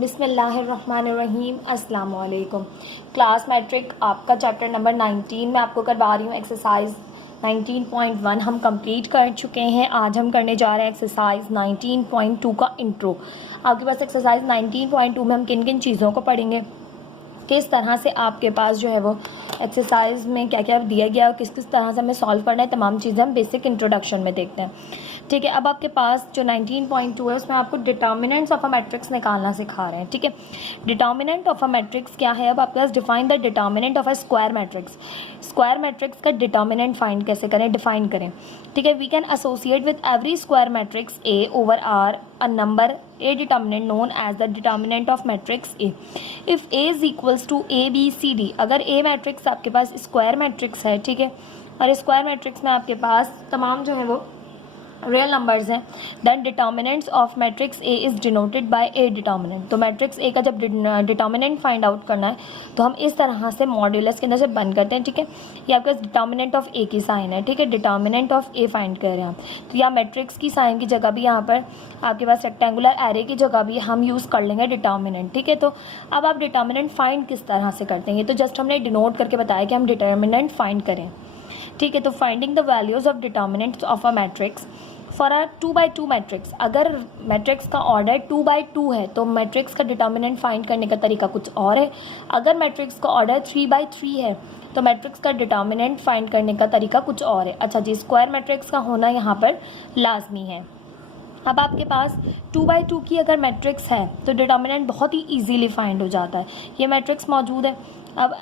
बिस्मिल्लाहिर्रहमानिर्रहीम अस्सलाम वालेकुम। क्लास मैट्रिक आपका चैप्टर नंबर 19 में आपको करवा रही हूँ। एक्सरसाइज 19.1 हम कंप्लीट कर चुके हैं। आज हम करने जा रहे हैं एक्सरसाइज 19.2 का इंट्रो। आपके पास एक्सरसाइज 19.2 में हम किन किन चीज़ों को पढ़ेंगे, किस तरह से आपके पास जो है वो एक्सरसाइज में क्या क्या दिया गया और किस किस तरह से हमें सॉल्व करना है, तमाम चीज़ें हम बेसिक इंट्रोडक्शन में देखते हैं। ठीक है, अब आपके पास जो 19.2 है उसमें आपको डिटर्मिनेंट्स ऑफ अ मैट्रिक्स निकालना सिखा रहे हैं। ठीक है, डिटर्मिनेंट ऑफ अ मैट्रिक्स क्या है। अब आपके पास define the determinant of a square matrix. Square matrix का डिटर्मिनेंट फाइंड कैसे करें, डिफाइन करें। ठीक है, we can associate with every square matrix A over R a number a determinant known as the determinant of matrix A if A is equals to A B C D. अगर a matrix आपके पास square matrix है, ठीक है, और square matrix में आपके पास तमाम जो है वो रियल नंबर्स हैं, then determinants of matrix A is denoted by A determinant. तो मैट्रिक्स ए का जब डिटर्मिनेंट फाइंड आउट करना है तो हम इस तरह से मॉड्यूलस के अंदर से बंद करते हैं। ठीक है, ये आपके पास डिटर्मिनेंट ऑफ ए की साइन है। ठीक है, डिटर्मिनेंट ऑफ ए फाइंड कर रहे हैं हम, तो या मैट्रिक्स की साइन की जगह भी यहाँ पर आपके पास रेक्टेंगुलर एरे की जगह भी हम यूज़ कर लेंगे डिटर्मिनेंट। ठीक है, तो अब आप डिटर्मिनेंट फाइंड किस तरह से करते हैं, ये तो जस्ट हमने डिनोट करके बताया कि हम डिटर्मिनेंट फाइंड करें। ठीक है, तो finding the values of determinants of a matrix for a 2x2 matrix. अगर मैट्रिक्स का ऑर्डर 2x2 है तो मैट्रिक्स का डिटर्मिनेंट फाइंड करने का तरीका कुछ और है। अगर मैट्रिक्स का ऑर्डर 3x3 है तो मैट्रिक्स का डिटर्मिनेंट फाइंड करने का तरीका कुछ और है। अच्छा जी, स्क्वायर मैट्रिक्स का होना यहाँ पर लाजमी है। अब आपके पास 2x2 की अगर मैट्रिक्स है तो डिटर्मिनेंट बहुत ही ईजीली फाइंड हो जाता है। ये मैट्रिक्स मौजूद है, अब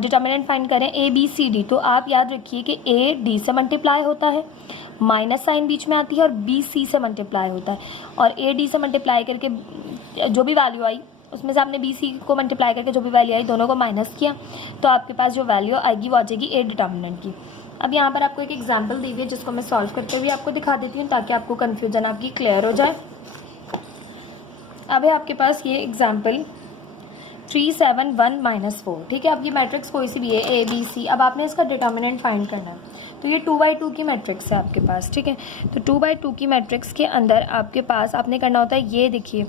डिटर्मिनेंट फाइंड करें ए बी सी डी, तो आप याद रखिए कि ए डी से मल्टीप्लाई होता है, माइनस साइन बीच में आती है, और बी सी से मल्टीप्लाई होता है। और ए डी से मल्टीप्लाई करके जो भी वैल्यू आई उसमें से आपने बी सी को मल्टीप्लाई करके जो भी वैल्यू आई दोनों को माइनस किया, तो आपके पास जो वैल्यू आएगी वो आ जाएगी ए डिटर्मिनेंट की। अब यहाँ पर आपको एक एग्जाम्पल दी हुई है जिसको मैं सॉल्व करते हुए आपको दिखा देती हूँ ताकि आपको कन्फ्यूजन आपकी क्लियर हो जाए। अब है आपके पास ये एग्जाम्पल 371 -4। ठीक है, अब ये मैट्रिक्स कोई सी भी है ए बी सी। अब आपने इसका डिटर्मिनेंट फाइंड करना है, तो ये 2x2 की मैट्रिक्स है आपके पास। ठीक है, तो 2x2 की मैट्रिक्स के अंदर आपके पास आपने करना होता है, ये देखिए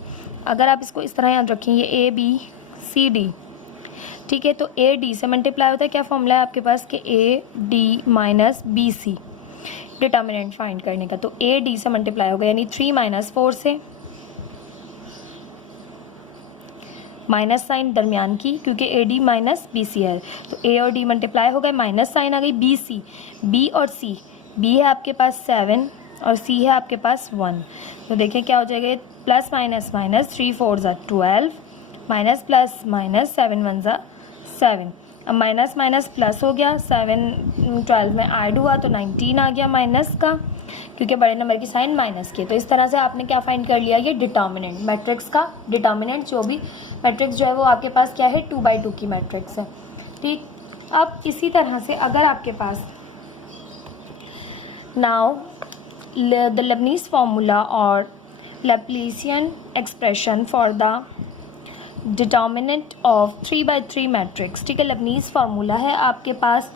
अगर आप इसको इस तरह याद रखें, ये ए बी सी डी। ठीक है, तो ए डी से मल्टीप्लाई होता है, क्या फॉर्मूला है आपके पास कि A D minus B C determinant find करने का। तो ए डी से मल्टीप्लाई होगा यानी 3 - 4 से, माइनस साइन दरमियान की क्योंकि A D minus B C है, तो ए और डी मल्टीप्लाई हो गए, माइनस साइन आ गई बी सी, बी और सी, बी है आपके पास 7 और सी है आपके पास 1। तो देखिए क्या हो जाएगा, plus minus minus 3 4 = 12, minus plus minus 7 1 = 7। अब माइनस माइनस प्लस हो गया, 7 12 में ऐड हुआ तो 19 आ गया माइनस का, क्योंकि बड़े नंबर की साइन माइनस की। तो इस तरह से आपने क्या फाइंड कर लिया, ये डिटर्मिनेंट, मैट्रिक्स का डिटर्मिनेंट। जो भी मैट्रिक्स जो है वो आपके पास क्या है, 2x2 की मैट्रिक्स है। ठीक, अब इसी तरह से अगर आपके पास नाउ द लेबनीज़ फार्मूला और Laplacian expression for the determinant of 3x3 matrix. ठीक है, लेबनीज़ फार्मूला है आपके पास,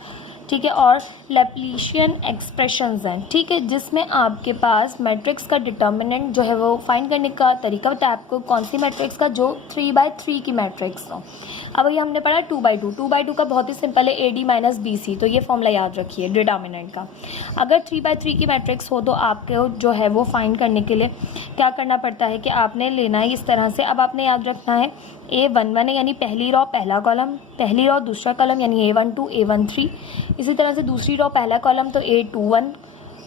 ठीक है, और लैप्लासियन एक्सप्रेशंस हैं। ठीक है, जिसमें आपके पास मैट्रिक्स का डिटर्मिनेंट जो है वो फाइंड करने का तरीका होता है आपको कौन सी मैट्रिक्स का, जो 3x3 की मैट्रिक्स हो। अब ये हमने पढ़ा 2x2, 2x2 का बहुत ही सिंपल है A D minus B C, तो ये फॉर्मूला याद रखिए डिटर्मिनेंट का। अगर 3x3 की मैट्रिक्स हो तो आपको जो है वो फाइंड करने के लिए क्या करना पड़ता है कि आपने लेना है इस तरह से। अब आपने याद रखना है A11 है यानी पहली रो पहला कॉलम, पहली रो दूसरा कॉलम यानी A12 A13, इसी तरह से दूसरी रो पहला कॉलम तो A21।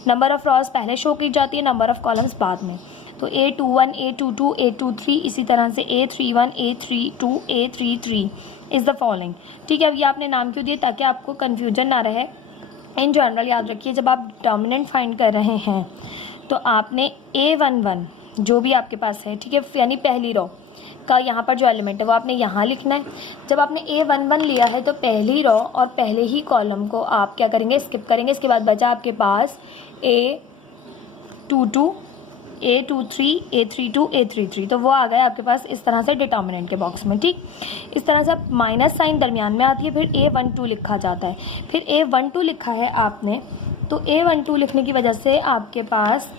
नंबर ऑफ़ रॉज पहले शो की जाती है, नंबर ऑफ़ कॉलम्स बाद में, तो A21 A22 A23, इसी तरह से A31 A32 A33 is the following. ठीक है, अब ये आपने नाम क्यों दिए, ताकि आपको कन्फ्यूजन ना रहे। इन जनरल याद रखिए जब आप डिटर्मिनेंट फाइंड कर रहे हैं तो आपने A11 जो भी आपके पास है, ठीक है, यानी पहली रो का यहाँ पर जो एलिमेंट है वो आपने यहाँ लिखना है। जब आपने A11 लिया है तो पहली रो और पहले ही कॉलम को आप क्या करेंगे, स्किप करेंगे। इसके बाद बचा आपके पास A22 A23 A32 A33, तो वो आ गया आपके पास इस तरह से डिटर्मिनेंट के बॉक्स में। ठीक, इस तरह से आप माइनस साइन दरमियान में आती है, फिर A12 लिखा जाता है, फिर A12 लिखा है आपने, तो A12 लिखने की वजह से आपके पास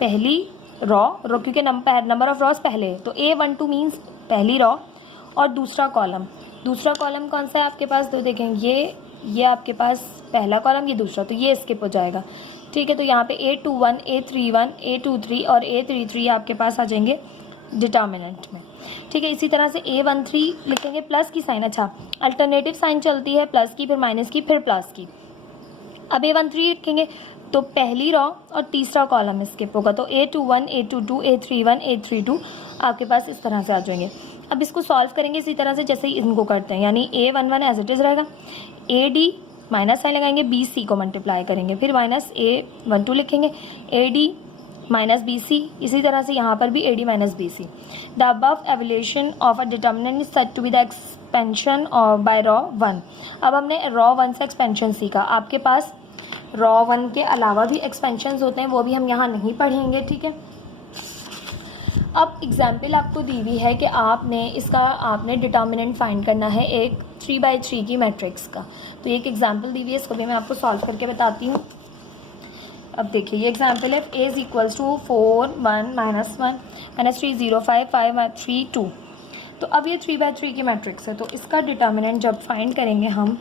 पहली रो क्योंकि नंबर ऑफ रॉस पहले, तो A12 मीन्स पहली रॉ और दूसरा कॉलम कौन सा है आपके पास, तो देखें ये आपके पास पहला कॉलम, ये दूसरा, तो ये स्किप हो जाएगा। ठीक है, तो यहाँ पे A21, A31, A23 और A33 आपके पास आ जाएंगे डिटर्मिनेंट में। ठीक है, इसी तरह से A13 लिखेंगे प्लस की साइन, अच्छा अल्टरनेटिव साइन चलती है, प्लस की फिर माइनस की फिर प्लस की। अब A13 लिखेंगे तो पहली रॉ और तीसरा कॉलम स्किप होगा, तो A21, A22, A31, A32 आपके पास इस तरह से आ जाएंगे। अब इसको सॉल्व करेंगे इसी तरह से जैसे ही इनको करते हैं, यानी A11 एज इट इज़ रहेगा, AD माइनस साइन लगाएंगे, BC को मल्टीप्लाई करेंगे, फिर माइनस A12 लिखेंगे, AD माइनस BC, इसी तरह से यहाँ पर भी AD minus BC। The above evaluation of a determinant is said to be the expansion by row 1। अब हमने रॉ 1 से एक्सपेंशन सीखा, आपके पास रॉ 1 के अलावा भी एक्सपेंशंस होते हैं, वो भी हम यहाँ नहीं पढ़ेंगे। ठीक है, अब एग्जाम्पल आपको दी हुई है कि आपने डिटर्मिनेंट फाइंड करना है एक 3/3 की मैट्रिक्स का। तो एक एग्जाम्पल दी हुई है, इसको भी मैं आपको सॉल्व करके बताती हूँ। अब देखिए ये एग्जाम्पल है, A इज इक्वल्स टू 4 1 -1 -3 0 5 5 3 2। तो अब ये 3/3 की मैट्रिक्स है, तो इसका डिटर्मिनेंट जब फाइंड करेंगे हम,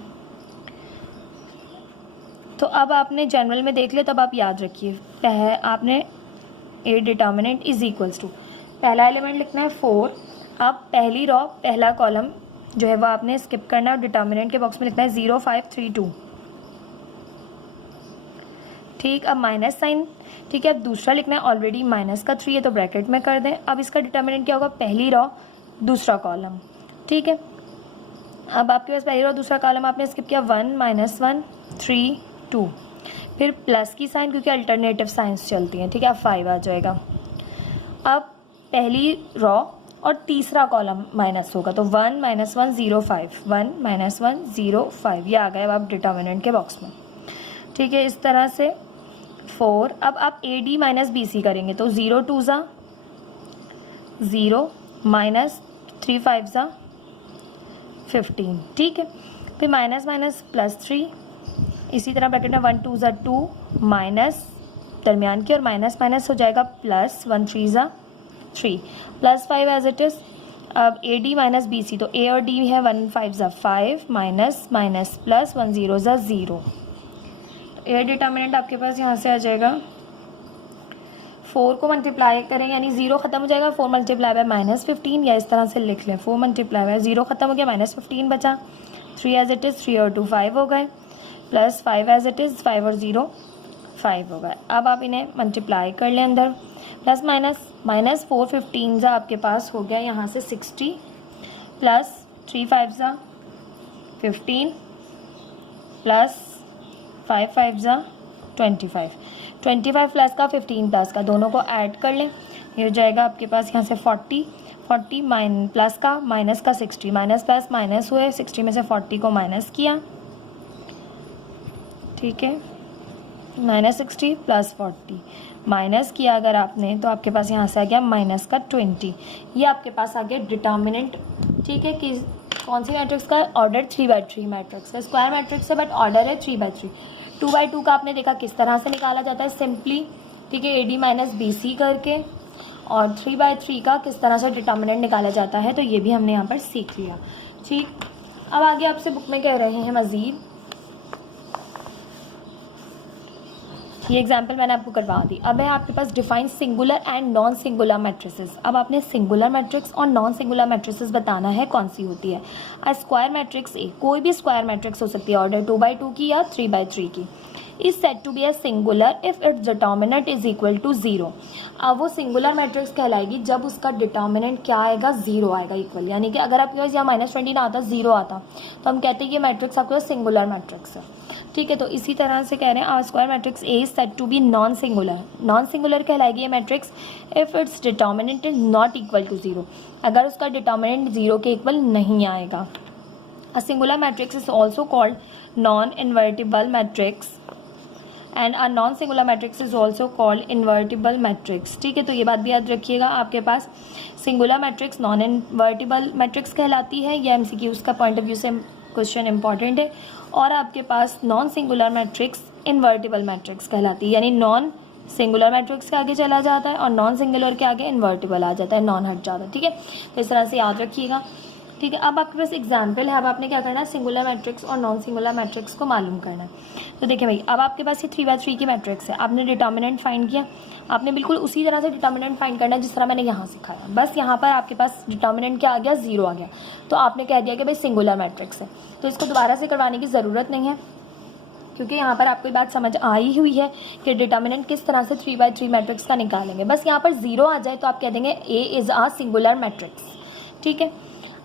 तो अब आपने जनरल में देख लिया, तब आप याद रखिए आपने A determinant is equals to, पहला एलिमेंट लिखना है 4। अब पहली रॉ पहला कॉलम जो है वो आपने स्किप करना है और डिटर्मिनेंट के बॉक्स में लिखना है 0 5 3 2। ठीक, अब माइनस साइन, ठीक है, अब दूसरा लिखना है, ऑलरेडी माइनस का 3 है तो ब्रैकेट में कर दें। अब इसका डिटर्मिनेंट क्या होगा, पहली रॉ दूसरा कॉलम। ठीक है, अब आपके पास पहली रॉ दूसरा कॉलम आपने स्किप किया, 1 -1 3 2, फिर प्लस की साइन क्योंकि अल्टरनेटिव साइंस चलती हैं। ठीक है, अब 5 आ जाएगा। अब पहली रॉ और तीसरा कॉलम माइनस होगा, तो 1 -1 0 5 1 -1 0 5, ये आ गया अब आप डिटर्मिनेंट के बॉक्स में। ठीक है, इस तरह से 4। अब आप AD माइनस BC करेंगे, तो 0 2 ज़ा 0 -3 5 ज़ा 15। ठीक है, फिर माइनस माइनस +3, इसी तरह ब्रैकेट में 1 2 ज़ा 2 माइनस दरमियान की और माइनस माइनस हो जाएगा प्लस, 1 3 ज़ा 3 +5 एज इट इज़। अब AD माइनस BC, तो A और D है, 1 5 ज़ा 5 माइनस माइनस प्लस 1 0 ज़ा 0। A डिटर्मिनेंट आपके पास यहाँ से आ जाएगा, 4 को मल्टीप्लाई करें यानी 0 ख़त्म हो जाएगा, 4 मल्टीप्लाई बाय -15, या इस तरह से लिख लें, 4 मल्टीप्लाई बाय 0 ख़त्म हो गया, -15 बचा, 3 एज इट इज़, 3 और 2 5 हो गए, प्लस 5 एज इट इज़, 5 और 0 5 हो गए। अब आप इन्हें मल्टीप्लाई कर लें अंदर, प्लस माइनस 4 15 ज़ा आपके पास हो गया यहाँ से 60, प्लस 3 5 ज़ा 15, प्लस 5 5 ज़ा 25 प्लस का 15 प्लस का, दोनों को ऐड कर लें, ये हो जाएगा आपके पास यहाँ से 40 प्लस का माइनस का 60, माइनस प्लस माइनस हुए, 60 में से 40 को माइनस किया। ठीक है, -60 + 40 माइनस किया अगर आपने, तो आपके पास यहाँ से आ गया माइनस का 20। ये आपके पास आ गया डिटर्मिनेंट। ठीक है, कि कौन सी मैट्रिक्स का, ऑर्डर 3/3 मैट्रिक्स का, स्क्वायर मैट्रिक्स है बट ऑर्डर है 3/3। 2/2 का आपने देखा किस तरह से निकाला जाता है, सिंपली। ठीक है, AD माइनस BC करके, और 3/3 का किस तरह से डिटर्मिनेंट निकाला जाता है, तो ये भी हमने यहाँ पर सीख लिया। ठीक, अब आगे आपसे बुक में कह रहे हैं मज़ीद, ये एग्जाम्पल मैंने आपको करवा दी। अब है आपके पास define singular and non singular matrices. अब आपने सिंगुलर मैट्रिक्स और नॉन सिंगुलर मैट्रिसेस बताना है कौन सी होती है। स्क्वायर मैट्रिक्स ए, कोई भी स्क्वायर मैट्रिक्स हो सकती है, ऑर्डर 2/2 की या 3/3 की, is said to be a singular if it's determinant is equal to 0। अब वो सिंगुलर मैट्रिक्स कहलाएगी जब उसका डिटर्मिनेंट क्या आएगा, 0 आएगा, इक्वल। यानी कि अगर आपके पास यहाँ -20 ना आता, 0 आता, तो हम कहते हैं ये मैट्रिक्स आपके पास सिंगुलर मैट्रिक्स है। ठीक है, तो इसी तरह से कह रहे हैं square matrix A is said to be non singular. Non singular कहलाएगी ये matrix if it's determinant is not equal to 0, अगर उसका डिटर्मिनेंट 0 के इक्वल नहीं आएगा। A singular matrix is also called non invertible matrix and a non singular matrix is also called invertible matrix. ठीक है, तो ये बात भी याद रखिएगा, आपके पास singular matrix non invertible matrix कहलाती है, या MCQs का पॉइंट ऑफ व्यू से क्वेश्चन इंपॉर्टेंट है, और आपके पास non singular matrix invertible matrix कहलाती है, यानी नॉन सिंगुलर मैट्रिक्स के आगे चला जाता है और नॉन सिंगुलर के आगे इन्वर्टिबल आ जाता है, नॉन हट जाता है। ठीक है, तो इस तरह से याद रखिएगा। ठीक है, अब आपके पास एग्जाम्पल है, अब आपने क्या करना है, सिंगुलर मैट्रिक्स और नॉन सिंगुलर मैट्रिक्स को मालूम करना है। तो देखिए भाई, अब आपके पास ये 3/3 की मैट्रिक्स है, आपने डिटर्मिनेंट फाइंड किया, आपने बिल्कुल उसी तरह से डिटर्मिनेंट फाइंड करना है जिस तरह मैंने यहाँ सिखाया, बस यहाँ पर आपके पास डिटर्मिनेंट क्या आ गया, 0 आ गया, तो आपने कह दिया कि भाई सिंगुलर मैट्रिक्स है। तो इसको दोबारा से करवाने की ज़रूरत नहीं है, क्योंकि यहाँ पर आपको ये बात समझ आई हुई है कि डिटर्मिनेंट किस तरह से 3/3 मैट्रिक्स का निकालेंगे। बस यहाँ पर 0 आ जाए तो आप कह देंगे A is a singular matrix. ठीक है,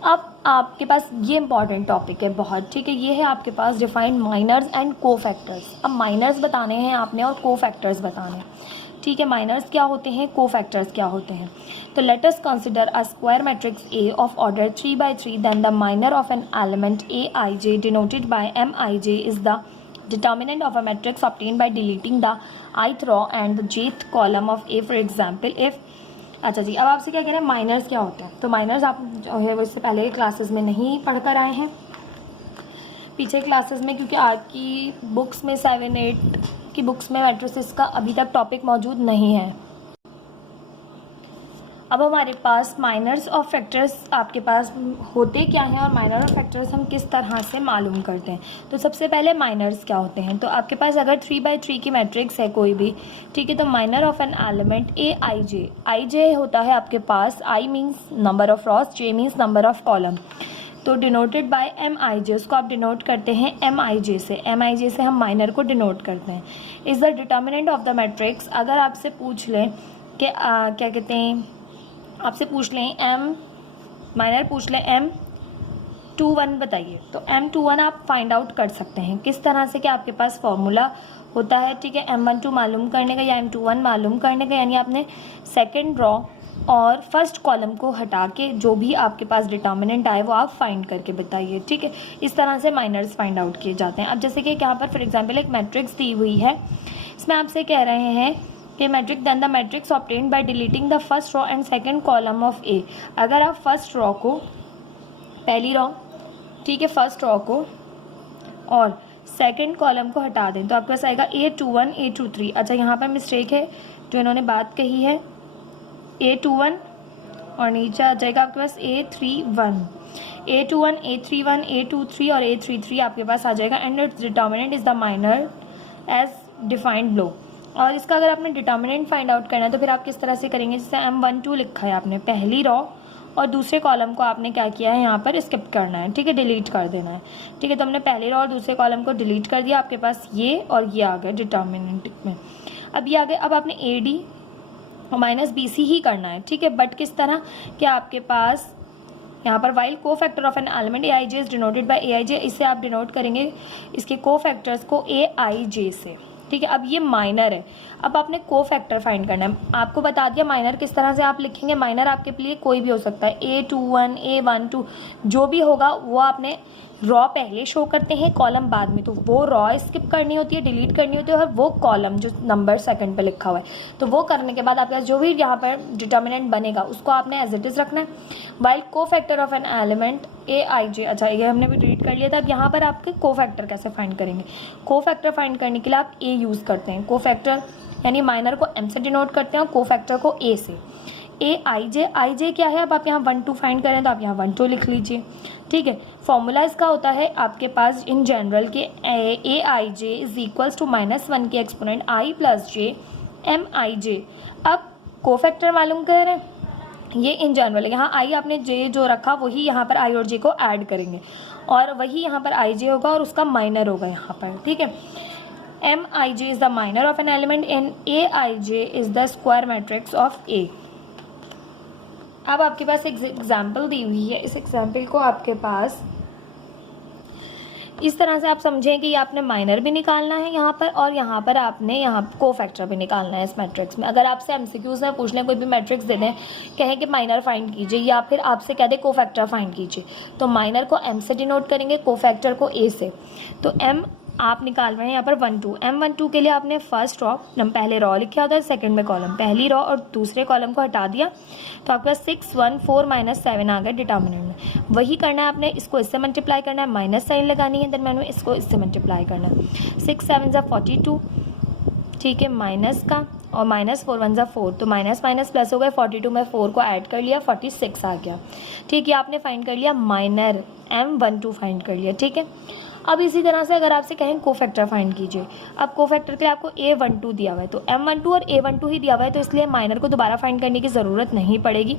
अब आपके पास ये इंपॉर्टेंट टॉपिक है बहुत। ठीक है, ये है आपके पास डिफाइंड माइनर्स एंड कोफैक्टर्स। अब माइनर्स बताने हैं आपने और कोफैक्टर्स बताने हैं। ठीक है, माइनर्स क्या होते हैं, कोफैक्टर्स क्या होते हैं। तो let us consider a square matrix A of order 3/3, then the minor of an element aij denoted by mij is the determinant of a matrix obtained by deleting the ith row and the jth column of A, for example if। अच्छा जी, अब आपसे क्या कह रहे हैं, miners क्या होते हैं। तो माइनर्स आप जो है उससे पहले क्लासेस में नहीं पढ़ कर आए हैं, पीछे क्लासेस में, क्योंकि आपकी बुक्स में 7-8 की बुक्स में मैट्रिसेस का अभी तक टॉपिक मौजूद नहीं है। अब हमारे पास माइनर्स और फैक्टर्स आपके पास होते क्या हैं और माइनर और फैक्टर्स हम किस तरह से मालूम करते हैं। तो सबसे पहले माइनर्स क्या होते हैं। तो आपके पास अगर 3/3 की मैट्रिक्स है कोई भी, ठीक है, तो minor of an element ai होता है आपके पास, i means number of Ross, j means number of column, तो डिनोटेड बाय mij, उसको आप डिनोट करते हैं mij से हम माइनर को डिनोट करते हैं। Is the determinant of the matrix. अगर आपसे पूछ लें कि क्या कहते हैं, आपसे पूछ लें माइनर पूछ लें M21 बताइए, तो M21 आप फाइंड आउट कर सकते हैं किस तरह से कि आपके पास फॉर्मूला होता है। ठीक है, M12 मालूम करने का या M21 मालूम करने का, यानी आपने सेकंड रॉ और फर्स्ट कॉलम को हटा के जो भी आपके पास डिटर्मिनेंट आए वो आप फाइंड करके बताइए। ठीक है, इस तरह से माइनर्स फाइंड आउट किए जाते हैं। अब जैसे कि यहाँ पर फॉर एग्जाम्पल एक मैट्रिक्स दी हुई है, इसमें आपसे कह रहे हैं कि matrix then the matrix obtained by deleting the first row and second column of A. अगर आप फर्स्ट रॉ को, पहली रॉ, ठीक है, फर्स्ट रॉ को और सेकंड कॉलम को हटा दें तो आपके पास आएगा A21 A23। अच्छा, यहाँ पर मिस्टेक है जो इन्होंने बात कही है, A21 और नीचे आ जाएगा आपके पास A31, A21 A31 A23 और A33 आपके पास आ जाएगा। And its determinant is the minor as defined below. और इसका अगर आपने डिटर्मिनेंट फाइंड आउट करना है तो फिर आप किस तरह से करेंगे, जैसे M12 लिखा है आपने, पहली रॉ और दूसरे कॉलम को आपने क्या किया है, यहाँ पर स्किप करना है। ठीक है, डिलीट कर देना है। ठीक है, तो हमने पहली रॉ और दूसरे कॉलम को डिलीट कर दिया, आपके पास ये और ये आ गए डिटर्मिनेंट में। अब ये आ गए, अब आपने AD और -BC ही करना है। ठीक है, बट किस तरह कि आपके पास यहाँ पर वाइल को factor of an element aij is denoted bye aij, इससे आप डिनोट करेंगे इसके को फैक्टर्स को aij से। ठीक है, अब ये माइनर है, अब आपने को फैक्टर फाइंड करना है। आपको बता दिया माइनर किस तरह से आप लिखेंगे। माइनर आपके लिए कोई भी हो सकता है, A21 A12 जो भी होगा वो आपने रॉ पहले शो करते हैं, कॉलम बाद में, तो वो रॉ स्किप करनी होती है, डिलीट करनी होती है, और वो कॉलम जो नंबर सेकंड पे लिखा हुआ है तो वो करने के बाद आपके पास जो भी यहाँ पर डिटर्मिनेंट बनेगा उसको आपने एज इट इज़ रखना है। वाइल को factor of an element aij, अच्छा ये हमने भी डिलीट कर लिया था। अब यहाँ पर आपके को फैक्टर कैसे फाइंड करेंगे, को फैक्टर फाइंड करने के लिए आप a यूज़ करते हैं। को फैक्टर यानी माइनर को m से डिनोट करते हैं और को फैक्टर को a से। aij क्या है, अब आप यहाँ 1 2 फाइंड करें तो आप यहाँ 1 2 लिख लीजिए। ठीक है, फॉर्मूला इसका होता है आपके पास इन जनरल के aij इज इक्वल्स टू -1 के exponent i plus j mij। अब को फैक्टर मालूम कर रहे हैं, ये इन जनरल है, यहाँ i आपने j जो रखा वही यहाँ पर i और j को ऐड करेंगे और वही यहाँ पर ij होगा और उसका माइनर होगा यहाँ पर। ठीक है, mij is the minor of an element and aij is the square matrix of A। अब आपके पास एक एग्जाम्पल दी हुई है, इस एग्जाम्पल को आपके पास इस तरह से आप समझें कि ये आपने माइनर भी निकालना है यहाँ पर और यहाँ पर आपने यहाँ को फैक्टर भी निकालना है इस मैट्रिक्स में। अगर आपसे MCQs में पूछ लें, कोई भी मैट्रिक्स दे दें, कहें कि माइनर फाइंड कीजिए या फिर आपसे कह दें को फैक्टर फाइंड कीजिए, तो माइनर को M से डिनोट करेंगे, को फैक्टर को A से। तो M आप निकाल रहे हैं यहाँ पर 1 2, M12 के लिए आपने फर्स्ट रॉ, पहले रॉ लिखा होता है, सेकंड में कॉलम, पहली रॉ और दूसरे कॉलम को हटा दिया तो आपके पास 6 1 4 -7 आ गए डिटर्मिनेंट में। वही करना है आपने, इसको इससे मल्टीप्लाई करना है, माइनस साइन लगानी है, देन मैंने इसको इससे मल्टीप्लाई करना है। 6 7 42, ठीक है, माइनस का और माइनस 4 1 4, तो माइनस माइनस प्लस हो गए, 42 में 4 को ऐड कर लिया, 46 आ गया। ठीक है, आपने फाइंड कर लिया माइनर M12 फाइंड कर लिया। ठीक है, अब इसी तरह से अगर आपसे कहें कोफैक्टर फाइंड कीजिए, अब कोफैक्टर के लिए आपको A12 दिया हुआ है, तो M12 और A12 ही दिया हुआ है, तो इसलिए माइनर को दोबारा फाइंड करने की ज़रूरत नहीं पड़ेगी।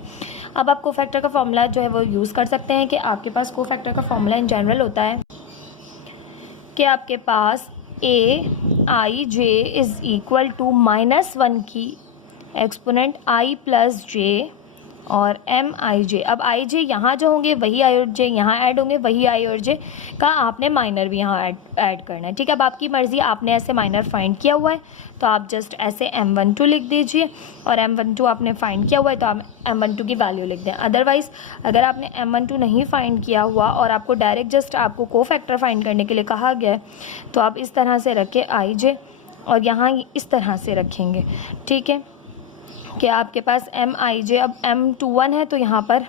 अब आप कोफैक्टर का फॉर्मूला जो है वो यूज़ कर सकते हैं कि आपके पास कोफैक्टर का फॉर्मूला इन जनरल होता है कि आपके पास AIJ इज़ इक्वल टू -1 की एक्सपोनेंट I प्लस J और MIJ। अब IJ यहाँ जो होंगे वही I और J यहाँ ऐड होंगे, वही I और J का आपने माइनर भी यहाँ ऐड करना है। ठीक है, अब आपकी मर्ज़ी, आपने ऐसे माइनर फाइंड किया हुआ है तो आप जस्ट ऐसे M12 लिख दीजिए, और M12 आपने फाइंड किया हुआ है तो आप M12 की वैल्यू लिख दें। अदरवाइज़ अगर आपने M12 नहीं फाइंड किया हुआ और आपको डायरेक्ट जस्ट आपको कोफैक्टर फाइंड करने के लिए कहा गया है, तो आप इस तरह से रखें IJ और यहाँ इस तरह से रखेंगे। ठीक है, कि आपके पास MIJ, अब M21 है तो यहाँ पर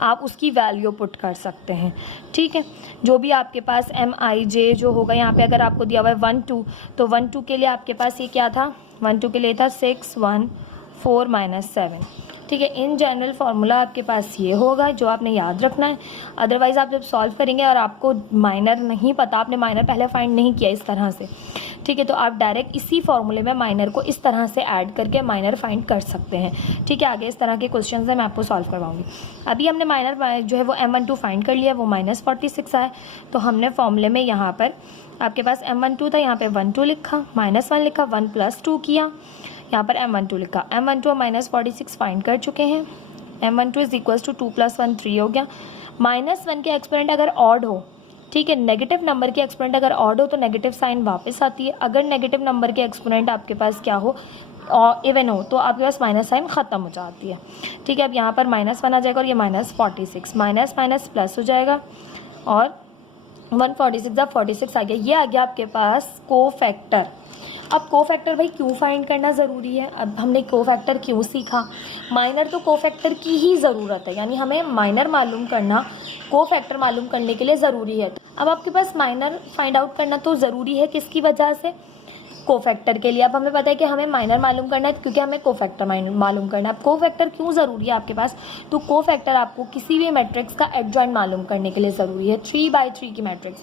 आप उसकी वैल्यू पुट कर सकते हैं। ठीक है, जो भी आपके पास MIJ जो होगा, यहाँ पे अगर आपको दिया हुआ है 1 2, तो 1 2 के लिए आपके पास ये क्या था, 1 2 के लिए था 6 1 4 7। ठीक है, इन जनरल फार्मूला आपके पास ये होगा जो आपने याद रखना है। अदरवाइज़ आप जब सॉल्व करेंगे और आपको माइनर नहीं पता, आपने माइनर पहले फाइंड नहीं किया इस तरह से, ठीक है, तो आप डायरेक्ट इसी फार्मूले में माइनर को इस तरह से ऐड करके माइनर फाइंड कर सकते हैं। ठीक है, आगे इस तरह के क्वेश्चंस हैं मैं आपको सॉल्व करवाऊंगी। अभी हमने माइनर जो है वो M12 फाइंड कर लिया, वो -46 आया, तो हमने फार्मूले में यहाँ पर आपके पास M12 था, यहाँ पे 1 2 लिखा, -1 लिखा, 1 + 2 किया, यहाँ पर M12 लिखा, M12 और -46 फाइंड कर चुके हैं। M12 इज इक्वल टू 2 + 1 3 हो गया। -1 के एक्सपोनेंट अगर ऑड हो, ठीक है, नेगेटिव नंबर के एक्सपोनेंट अगर ऑड हो तो नेगेटिव साइन वापस आती है। अगर नेगेटिव नंबर के एक्सपोनेंट आपके पास क्या हो, और इवन हो, तो आपके पास माइनस साइन ख़त्म हो जाती है। ठीक है, अब यहाँ पर -1 आ जाएगा और ये -46, माइनस माइनस प्लस हो जाएगा और 146 46 आ गया। ये आ गया आपके पास कोफैक्टर। अब कोफैक्टर भाई क्यों फाइंड करना ज़रूरी है, अब हमने कोफैक्टर क्यों सीखा, माइनर तो कोफैक्टर की ही ज़रूरत है, यानी हमें माइनर मालूम करना कोफैक्टर मालूम करने के लिए ज़रूरी है। अब आपके पास माइनर फाइंड आउट करना तो ज़रूरी है, किसकी वजह से, कोफैक्टर के लिए। अब हमें पता है कि हमें माइनर मालूम करना है क्योंकि हमें कोफैक्टर मालूम करना है। अब कोफैक्टर क्यों ज़रूरी है आपके पास, तो कोफैक्टर आपको किसी भी मैट्रिक्स का एडजॉइंट मालूम करने के लिए ज़रूरी है। 3/3 की मैट्रिक्स,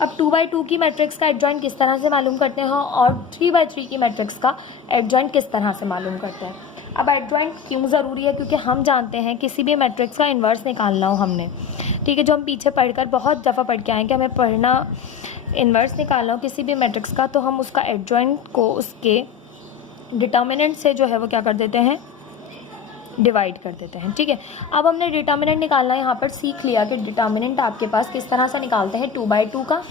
अब 2/2 की मैट्रिक्स का एडजॉइंट किस तरह से मालूम करते हैं और 3/3 की मैट्रिक्स का एडजॉइंट किस तरह से मालूम करते हैं। अब एडजॉइंट क्यों ज़रूरी है, क्योंकि हम जानते हैं किसी भी मैट्रिक्स का इन्वर्स निकालना हो हमने, ठीक है, जो हम पीछे पढ़कर बहुत दफ़ा पढ़ के आए कि हमें पढ़ना इन्वर्स निकालना हो किसी भी मैट्रिक्स का, तो हम उसका एडजॉइंट को उसके डिटर्मिनेंट से जो है वो क्या कर देते हैं, डिवाइड कर देते हैं। ठीक है, अब हमने डिटर्मिनेंट निकालना यहाँ पर सीख लिया कि डिटर्मिनेंट आपके पास किस तरह से निकालते हैं, 2/2 का।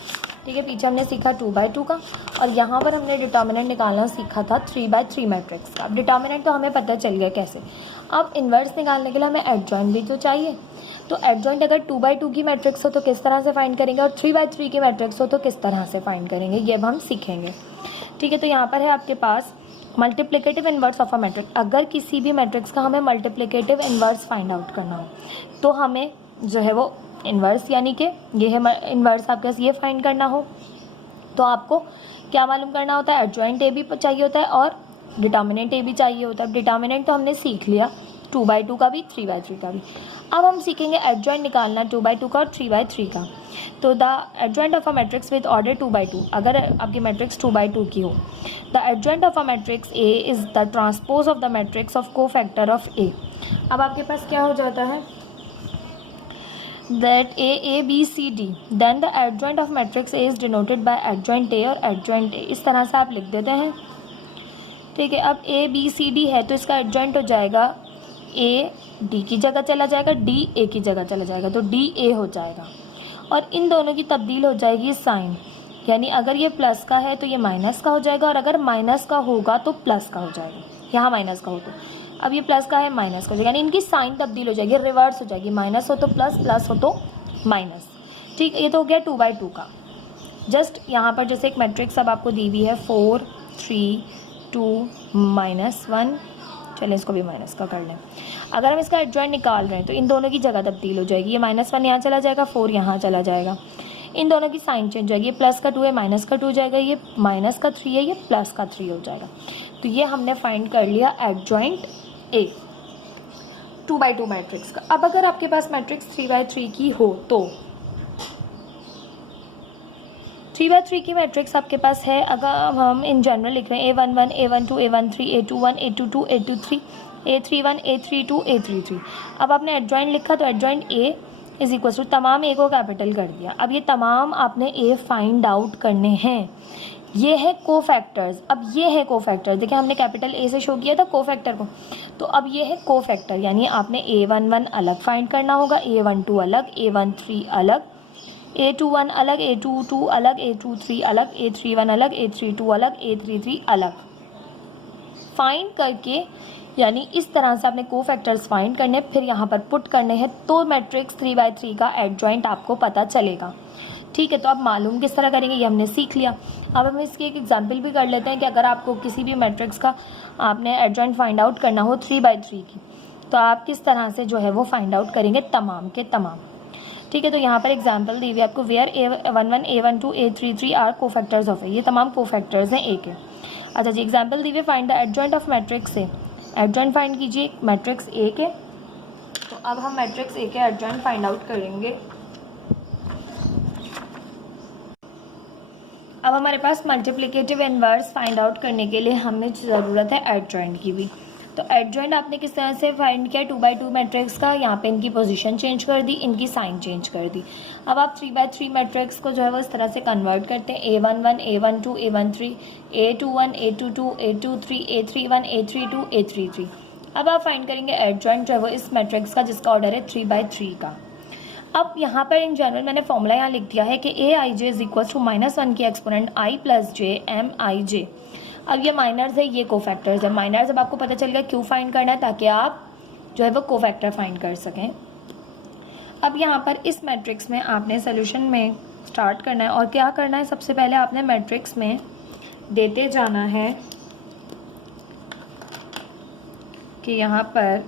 ठीक है, पीछे हमने सीखा 2/2 का, और यहाँ पर हमने डिटर्मिनेंट निकालना सीखा था 3/3 मैट्रिक्स का। अब डिटर्मिनेंट तो हमें पता चल गया कैसे, अब इन्वर्स निकालने के लिए हमें एडजॉइंट भी तो चाहिए। तो एडजॉइंट अगर 2/2 की मैट्रिक्स हो तो किस तरह से फाइंड करेंगे, और 3/3 की मैट्रिक्स हो तो किस तरह से फाइंड करेंगे, ये अब हम सीखेंगे। ठीक है, तो यहाँ पर है आपके पास multiplicative inverse of a matrix. अगर किसी भी मैट्रिक्स का हमें मल्टीप्लिकेटिव इन्वर्स फाइंड आउट करना हो तो हमें जो है वो इन्वर्स, यानी कि ये है इन्वर्स आपके पास, ये फाइंड करना हो तो आपको क्या मालूम करना होता है, एडजॉइंट ए भी चाहिए होता है और डिटर्मिनेंट ए भी चाहिए होता है। डिटर्मिनेंट तो हमने सीख लिया 2/2 का भी 3/3 का भी। अब हम सीखेंगे एडजॉइंट निकालना 2/2 का और 3/3 का। तो the adjoint of a matrix with order 2/2, अगर आपकी मैट्रिक्स 2/2 की हो, the adjoint of a matrix A is the transpose of the matrix of cofactor of A. अब आपके पास क्या हो जाता है, that A B C D, then the adjoint of matrix A is denoted by adjoint A और adjoint A, इस तरह से आप लिख देते हैं। ठीक है, अब A B C D है तो इसका एडजॉइंट हो जाएगा A D की जगह चला जाएगा, D A की जगह चला जाएगा, तो D A हो जाएगा, और इन दोनों की तब्दील हो जाएगी साइन, यानी अगर ये प्लस का है तो ये माइनस का हो जाएगा, और अगर माइनस का होगा तो प्लस का हो जाएगा, यहाँ माइनस का हो तो अब ये प्लस का है माइनस का हो जाएगा, यानी इनकी साइन तब्दील हो जाएगी, रिवर्स हो जाएगी, माइनस हो तो प्लस, प्लस हो तो माइनस। ठीक है, ये तो हो गया 2/2 का। जस्ट यहाँ पर जैसे एक मैट्रिक्स अब आपको दी हुई है 4 3 2 -1, चलें इसको भी माइनस का कर लें। अगर हम इसका एडजॉइंट निकाल रहे हैं तो इन दोनों की जगह तब्दील हो जाएगी, ये -1 यहाँ चला जाएगा, 4 यहाँ चला जाएगा, इन दोनों की साइन चेंज हो जाएगी, ये प्लस का 2 है माइनस का 2 हो जाएगा, ये माइनस का 3 है ये प्लस का 3 हो जाएगा। तो ये हमने फाइंड कर लिया एडजॉइंट ए 2x2 मैट्रिक्स का। अब अगर आपके पास मैट्रिक्स 3x3 की हो तो 3x3 की मैट्रिक्स आपके पास है, अगर हम इन जनरल लिख रहे हैं A11 A12 A13 A21 A22 A23 A31 A32 A33। अब आपने एडजॉइंट लिखा तो adjoint A is equal to तमाम ए को कैपिटल कर दिया। अब ये तमाम आपने ए फाइंड आउट करने हैं, ये है कोफैक्टर्स। अब ये है कोफैक्टर, देखिए हमने कैपिटल ए से शो किया था कोफैक्टर को, तो अब ये है कोफैक्टर, यानी आपने A11 अलग फाइंड करना होगा, A12 अलग, A13 अलग, A21 अलग, A22 अलग, A23 अलग, A31 अलग, A32 अलग, A33 अलग फाइंड करके, यानी इस तरह से आपने कोफैक्टर्स फाइंड करने, फिर यहाँ पर पुट करने हैं, तो मैट्रिक्स 3x3 का एडजॉइंट आपको पता चलेगा। ठीक है, तो आप मालूम किस तरह करेंगे ये हमने सीख लिया। अब हम इसकी एक एग्जांपल भी कर लेते हैं कि अगर आपको किसी भी मैट्रिक्स का आपने एडजॉइंट फाइंड आउट करना हो 3x3 की, तो आप किस तरह से जो है वो फाइंड आउट करेंगे तमाम के तमाम। ठीक है, तो यहाँ पर एग्जाम्पल दी हुई आपको, where A11 A12 A33 are cofactors of A, ये तमाम कोफैक्टर्स हैं ए के। अच्छा जी, एग्जाम्पल दी हुई find the adjoint of matrix A, adjoint find कीजिए मैट्रिक्स ए के। तो अब हम मैट्रिक्स ए के एडजॉइंट फाइंड आउट करेंगे। अब हमारे पास मल्टीप्लिकेटिव इनवर्स फाइंड आउट करने के लिए हमें ज़रूरत है एडजॉइंट की भी। तो एडजॉइंट आपने किस तरह से फाइंड किया, 2x2 मैट्रिक्स का, यहाँ पे इनकी पोजीशन चेंज कर दी, इनकी साइन चेंज कर दी। अब आप 3x3 मैट्रिक्स को जो है वो इस तरह से कन्वर्ट करते हैं, A11 A12 A13 A21 A22 A23 A31 A32 A33। अब आप फाइंड करेंगे एडजॉइंट जो है वो इस मैट्रिक्स का जिसका ऑर्डर है 3x3 का। अब यहाँ पर इन जनरल मैंने फॉर्मूला यहाँ लिख दिया है कि AIJ इज इक्वल टू -1 की एक्सपोनेंट I + J MIJ। अब ये माइनर्स है, ये कोफैक्टर्स है। माइनर्स अब आपको पता चल गया क्यों फाइंड करना है, ताकि आप जो है वो कोफैक्टर फाइंड कर सकें। अब यहाँ पर इस मैट्रिक्स में आपने सोल्यूशन में स्टार्ट करना है, और क्या करना है, सबसे पहले आपने मैट्रिक्स में देते जाना है कि यहाँ पर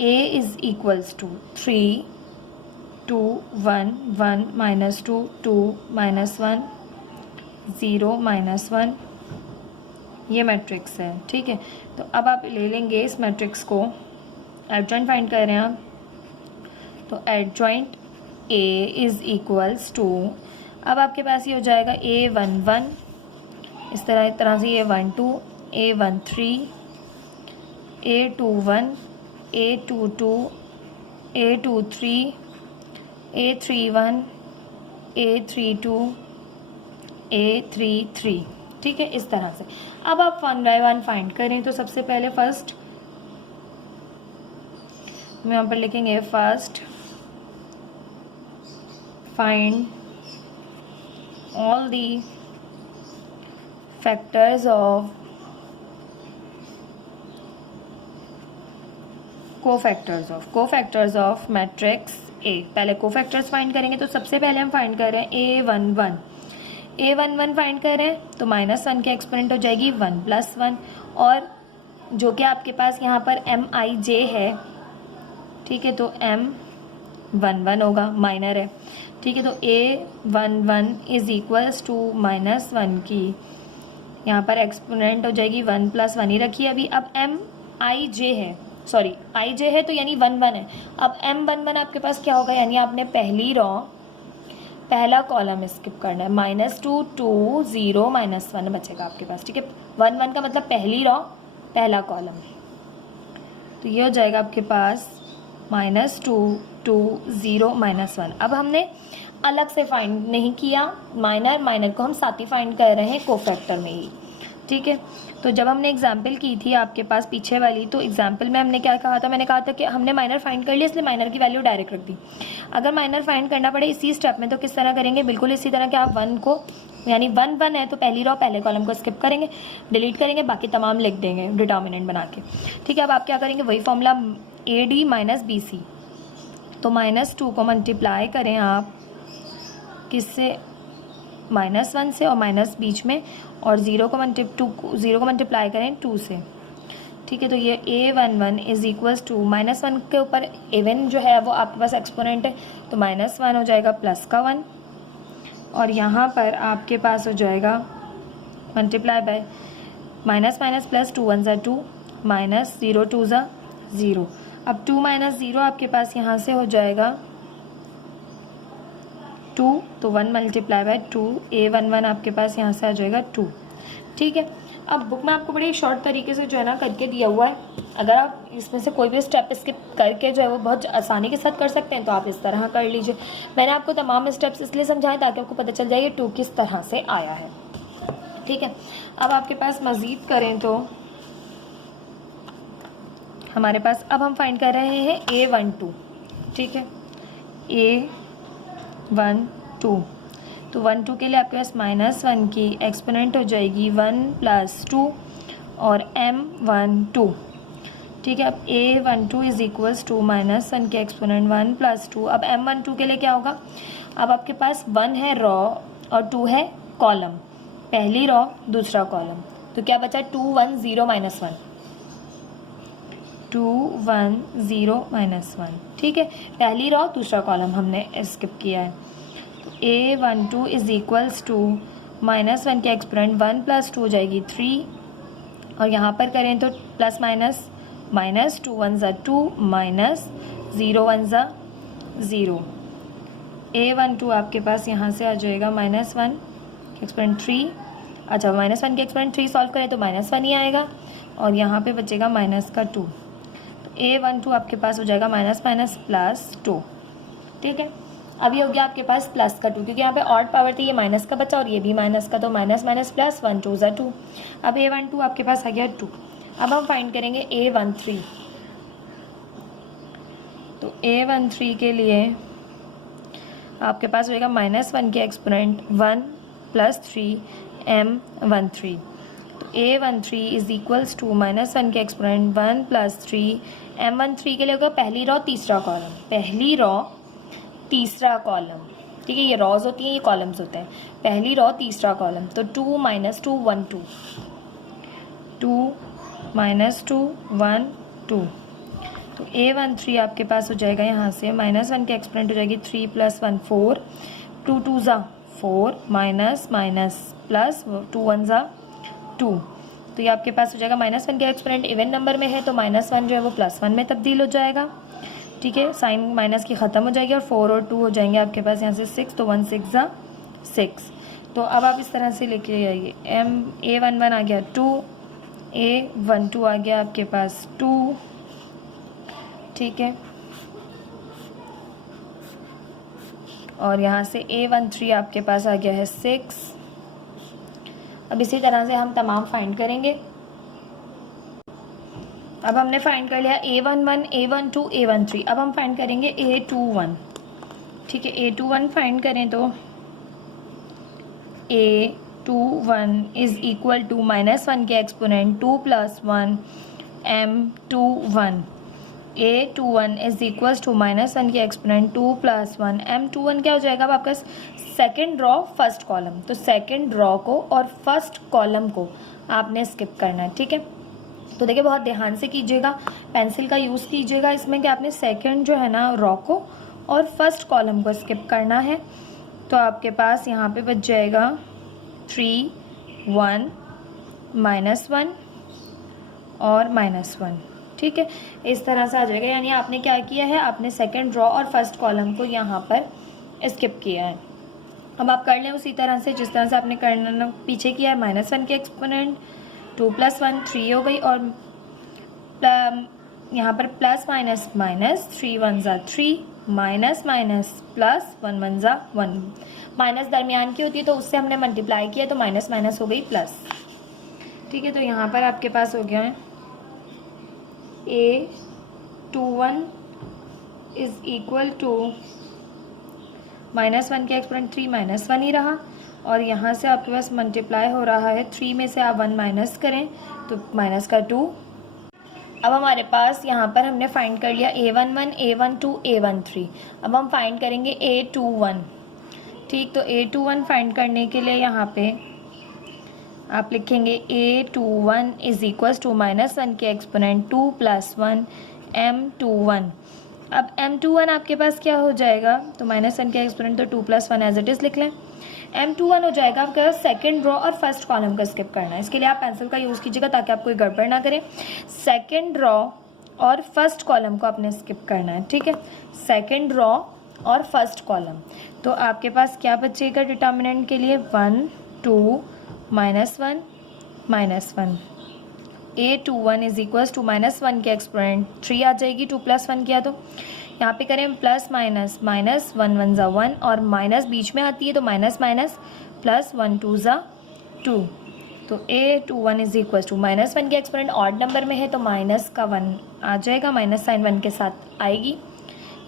A इज इक्वल्स टू 3 2 1 1 -2 2 -1 0 -1, ये मैट्रिक्स है। ठीक है, तो अब आप ले लेंगे इस मैट्रिक्स को, एडजॉइंट फाइंड कर रहे हैं आप, तो adjoint A is equals to, अब आपके पास ये हो जाएगा A11 इस तरह से, A12 A13 A21 A22 A23 A31 A32 A33। ठीक है, इस तरह से। अब आप 1 बाय 1 फाइंड करें, तो सबसे पहले फर्स्ट हम यहाँ पर लिखेंगे, first find all the factors of cofactors of matrix ए। पहले कोफैक्टर्स फाइंड करेंगे, तो सबसे पहले हम फाइंड कर रहे हैं A11 फाइंड कर रहे हैं, तो -1 की एक्सपोनेंट हो जाएगी 1 + 1, और जो कि आपके पास यहाँ पर MIJ है। ठीक है, तो M11 होगा, माइनर है। ठीक है, तो A11 इज इक्वल्स टू -1 की यहाँ पर एक्सपोनेंट हो जाएगी 1 + 1 ही रखिए अभी। अब MIJ है, सॉरी IJ है, तो यानी 1 1 है। अब M11 आपके पास क्या होगा, यानी आपने पहली रो पहला कॉलम स्किप करना है, -2 2 0 -1 बचेगा आपके पास। ठीक है, 1 1 का मतलब पहली रो पहला कॉलम, तो ये हो जाएगा आपके पास -2 2 0 -1। अब हमने अलग से फाइंड नहीं किया, माइनर को हम साथ ही फाइंड कर रहे हैं कोफैक्टर में ही। ठीक है, तो जब हमने एग्जाम्पल की थी आपके पास पीछे वाली, तो एग्जाम्पल में हमने क्या कहा था, मैंने कहा था कि हमने माइनर फाइंड कर लिया, इसलिए माइनर की वैल्यू डायरेक्ट रख दी। अगर माइनर फाइंड करना पड़े इसी स्टेप में, तो किस तरह करेंगे, बिल्कुल इसी तरह कि आप 1 को, यानी 1 1 है तो पहली रो पहले कॉलम को स्किप करेंगे, डिलीट करेंगे, बाकी तमाम लिख देंगे डिटर्मिनेंट बना के। ठीक है, अब आप क्या करेंगे, वही फॉर्मूला AD - BC, तो -2 को मल्टीप्लाई करें आप किससे, -1 से, और माइनस बीच में, और 0 को मल्टीप्लाई करें 2 से, ठीक है, तो ये A11 इज इक्वल्स टू -1 के ऊपर A1 जो है वो आपके पास एक्सपोनेंट है, तो -1 हो जाएगा प्लस का 1, और यहाँ पर आपके पास हो जाएगा multiply by minus minus plus 2 1 ज़ा 2 माइनस 0 2 ज़ा 0। अब 2 माइनस 0 आपके पास यहाँ से हो जाएगा 2, तो 1 मल्टीप्लाई बाय 2, A11 आपके पास यहाँ से आ जाएगा 2। ठीक है, अब बुक में आपको बड़े शॉर्ट तरीके से जो है ना करके दिया हुआ है, अगर आप इसमें से कोई भी स्टेप स्किप करके जो है वो बहुत आसानी के साथ कर सकते हैं तो आप इस तरह कर लीजिए। मैंने आपको तमाम स्टेप्स इसलिए समझाए ताकि आपको पता चल जाए ये 2 किस तरह से आया है। ठीक है, अब आपके पास मज़ीद करें तो हमारे पास अब हम फाइंड कर रहे हैं A12। ठीक है, A12, तो 1 2 के लिए आपके पास -1 की एक्सपोनेंट हो जाएगी 1 + 2 और M12। ठीक है, अब A12 इज इक्वल्स टू -1 के एक्सपोनेंट 1 + 2। अब M12 के लिए क्या होगा, अब आपके पास 1 है रॉ और 2 है कॉलम, पहली रॉ दूसरा कॉलम, तो क्या बचा 2 1 0 -1, 2 1 0 -1। ठीक है, पहली रॉ दूसरा कॉलम हमने स्किप किया है। A12 इज इक्वल्स टू -1 के एक्सपोनेंट 1 + 2 हो जाएगी 3, और यहाँ पर करें तो प्लस माइनस माइनस 2 1 ज़ा 2 माइनस 0 1 ज़ा 0। A12 आपके पास यहाँ से आ जाएगा -1 के एक्सपोनेंट 3, अच्छा -1 के एक्सपोनेंट 3 सॉल्व करें तो -1 ही आएगा, और यहाँ पे बचेगा -2, तो A12 आपके पास हो जाएगा -2। ठीक है, अभी हो गया आपके पास +2, क्योंकि यहाँ पे ऑड पावर थी, ये माइनस का बचा और ये भी माइनस का, तो माइनस प्लस 1 2 ज़ा 2। अब A12 आपके पास आ गया 2। अब हम फाइंड करेंगे A13, तो A13 के लिए आपके पास होगा -1 के एक्सपोनेंट 1 + 3 M13, तो A13 इज इक्वल्स टू -1 के एक्सपोनेंट 1 + 3 M13 के लिए होगा पहली रॉ तीसरा कॉलम, पहली रॉ तीसरा कॉलम। ठीक है, ये रॉज होती हैं, ये कॉलम्स होते हैं, पहली रॉ तीसरा कॉलम, तो 2 - 2 1 2, 2 - 2 1 2, तो A13 आपके पास हो जाएगा यहाँ से -1 के एक्सपोनेंट हो जाएगी 3 + 1 4, 2 2 ज़ा 4 माइनस माइनस प्लस 2 1 ज़ा 2, तो ये आपके पास हो जाएगा -1 के एक्सपोनेंट इवन नंबर में है तो -1 जो है वो +1 में तब्दील हो जाएगा। ठीक है, साइन माइनस की ख़त्म हो जाएगी और 4 और 2 हो जाएंगे आपके पास यहाँ से 6, तो 1 6 ज़ा 6। तो अब आप इस तरह से लेके जाइए, A11 आ गया 2, A12 आ गया आपके पास 2। ठीक है, और यहाँ से A13 आपके पास आ गया है 6। अब इसी तरह से हम तमाम फाइंड करेंगे। अब हमने फाइंड कर लिया A11 A12 A13, अब हम फाइंड करेंगे A21। ठीक है, A21 फाइंड करें तो A21 इज इक्वल टू -1 के exponent 2 + 1 M21। A21 is equals to -1 के एक्सपोनेंट 2 + 1 M21 क्या हो जाएगा अब आपका सेकेंड रॉ फर्स्ट कॉलम, तो सेकेंड रॉ को और फर्स्ट कॉलम को आपने स्किप करना है। ठीक है, तो देखिए बहुत ध्यान से कीजिएगा, पेंसिल का यूज़ कीजिएगा इसमें कि आपने सेकंड जो है ना रॉ को और फर्स्ट कॉलम को स्किप करना है। तो आपके पास यहाँ पे बच जाएगा 3 1 -1 और -1। ठीक है, इस तरह से आ जाएगा, यानी आपने क्या किया है, आपने सेकंड रॉ और फर्स्ट कॉलम को यहाँ पर स्किप किया है। अब आप कर लें उसी तरह से जिस तरह से आपने करना पीछे किया है, -1 के एक्सपोनेंट 2 + 1 3 हो गई, और यहाँ पर प्लस माइनस माइनस 3 1 ज़ा 3 माइनस माइनस प्लस 1 1 ज़ा 1, माइनस दरमियान की होती है तो उससे हमने मल्टीप्लाई किया तो माइनस माइनस हो गई प्लस। ठीक है, तो यहाँ पर आपके पास हो गया है A21 इज इक्वल टू -1 के एक्सपोनेंट 3 -1 ही रहा, और यहाँ से आपके पास मल्टीप्लाई हो रहा है 3 में से आप 1 माइनस करें तो -2। अब हमारे पास यहाँ पर हमने फाइंड कर लिया A11 A12 A13। अब हम फाइंड करेंगे A21। ठीक, तो A21 फाइंड करने के लिए यहाँ पे आप लिखेंगे A21 इज इक्वल्स टू -1 के एक्सपोनेंट 2 + 1 M21। अब M21 आपके पास क्या हो जाएगा, तो -1 के एक्सपोनेंट तो 2 + 1 एज इट इज़ लिख लें। M21 हो जाएगा आपका सेकंड रो और फर्स्ट कॉलम का स्किप करना है। इसके लिए आप पेंसिल का यूज़ कीजिएगा ताकि आप कोई गड़बड़ ना करें। सेकंड रो और फर्स्ट कॉलम को आपने स्किप करना है, ठीक है। सेकंड रो और फर्स्ट कॉलम, तो आपके पास क्या बचेगा डिटर्मिनेंट के लिए, 1 2 -1 -1। A21 इज इक्वल्स टू -1 के एक्सपोनेंट 3 आ जाएगी, 2 + 1 किया तो यहाँ पे करें प्लस माइनस, माइनस 1 1 ज़ा 1 और माइनस बीच में आती है तो माइनस माइनस प्लस 1 2 ज़ा 2। तो A21 इज इक्वल्स टू -1 के एक्सपोनेंट ऑड नंबर में है तो माइनस का 1 आ जाएगा, माइनस साइन 1 के साथ आएगी।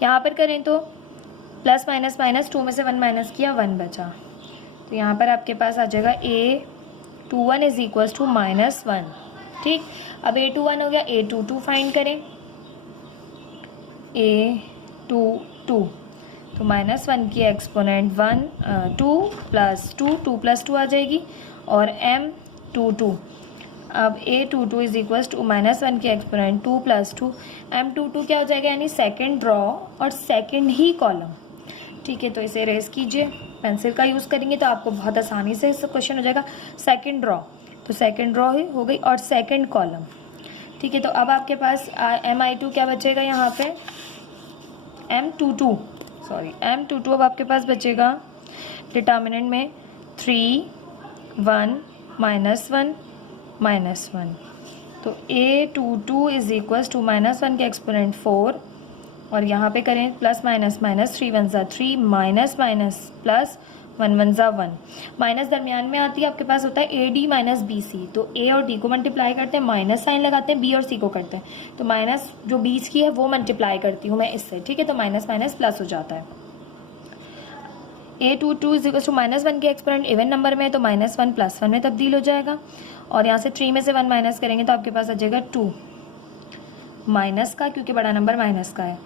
यहाँ पर करें तो प्लस माइनस माइनस 2 में से 1 माइनस किया, 1 बचा। तो यहाँ पर आपके पास आ जाएगा A21 इज इक्वल्स टू -1, ठीक। अब A21 हो गया, A22 फाइंड करें। A22 तो -1 की एक्सपोनेंट 1 2 + 2 2 + 2 आ जाएगी और M22। अब A22 इज इक्वल्स टू -1 की एक्सपोनेंट 2 + 2 M22 क्या हो जाएगा, यानी सेकंड रो और सेकंड ही कॉलम, ठीक है। तो इसे रेस कीजिए, पेंसिल का यूज़ करेंगे तो आपको बहुत आसानी से इसका क्वेश्चन हो जाएगा। सेकंड रो तो सेकंड रो ही हो गई और सेकंड कॉलम, ठीक है। तो अब आपके पास MI2 क्या बचेगा, यहाँ पे M22 अब आपके पास बचेगा डिटर्मिनेंट में 3 1 -1 -1। तो A22 इज इक्वल्स टू -1 के एक्सपोनेंट 4 और यहाँ पे करें प्लस माइनस माइनस, 3 1 ज़ा 3 माइनस माइनस प्लस 1 1 ज़ा 1। माइनस दरमियान में आती है, आपके पास होता है AD - BC। तो A और D को मल्टीप्लाई करते हैं, माइनस साइन लगाते हैं, B और C को करते हैं। तो माइनस जो बीच की है वो मल्टीप्लाई करती हूँ मैं इससे, ठीक है। तो माइनस माइनस प्लस हो जाता है। A22 इज इक्वल टू -1 के एक्सपोनेंट इवन नंबर में है तो -1 + 1 में तब्दील हो जाएगा और यहाँ से 3 में से 1 माइनस करेंगे तो आपके पास आ जाएगा 2 माइनस का, क्योंकि बड़ा नंबर माइनस का है।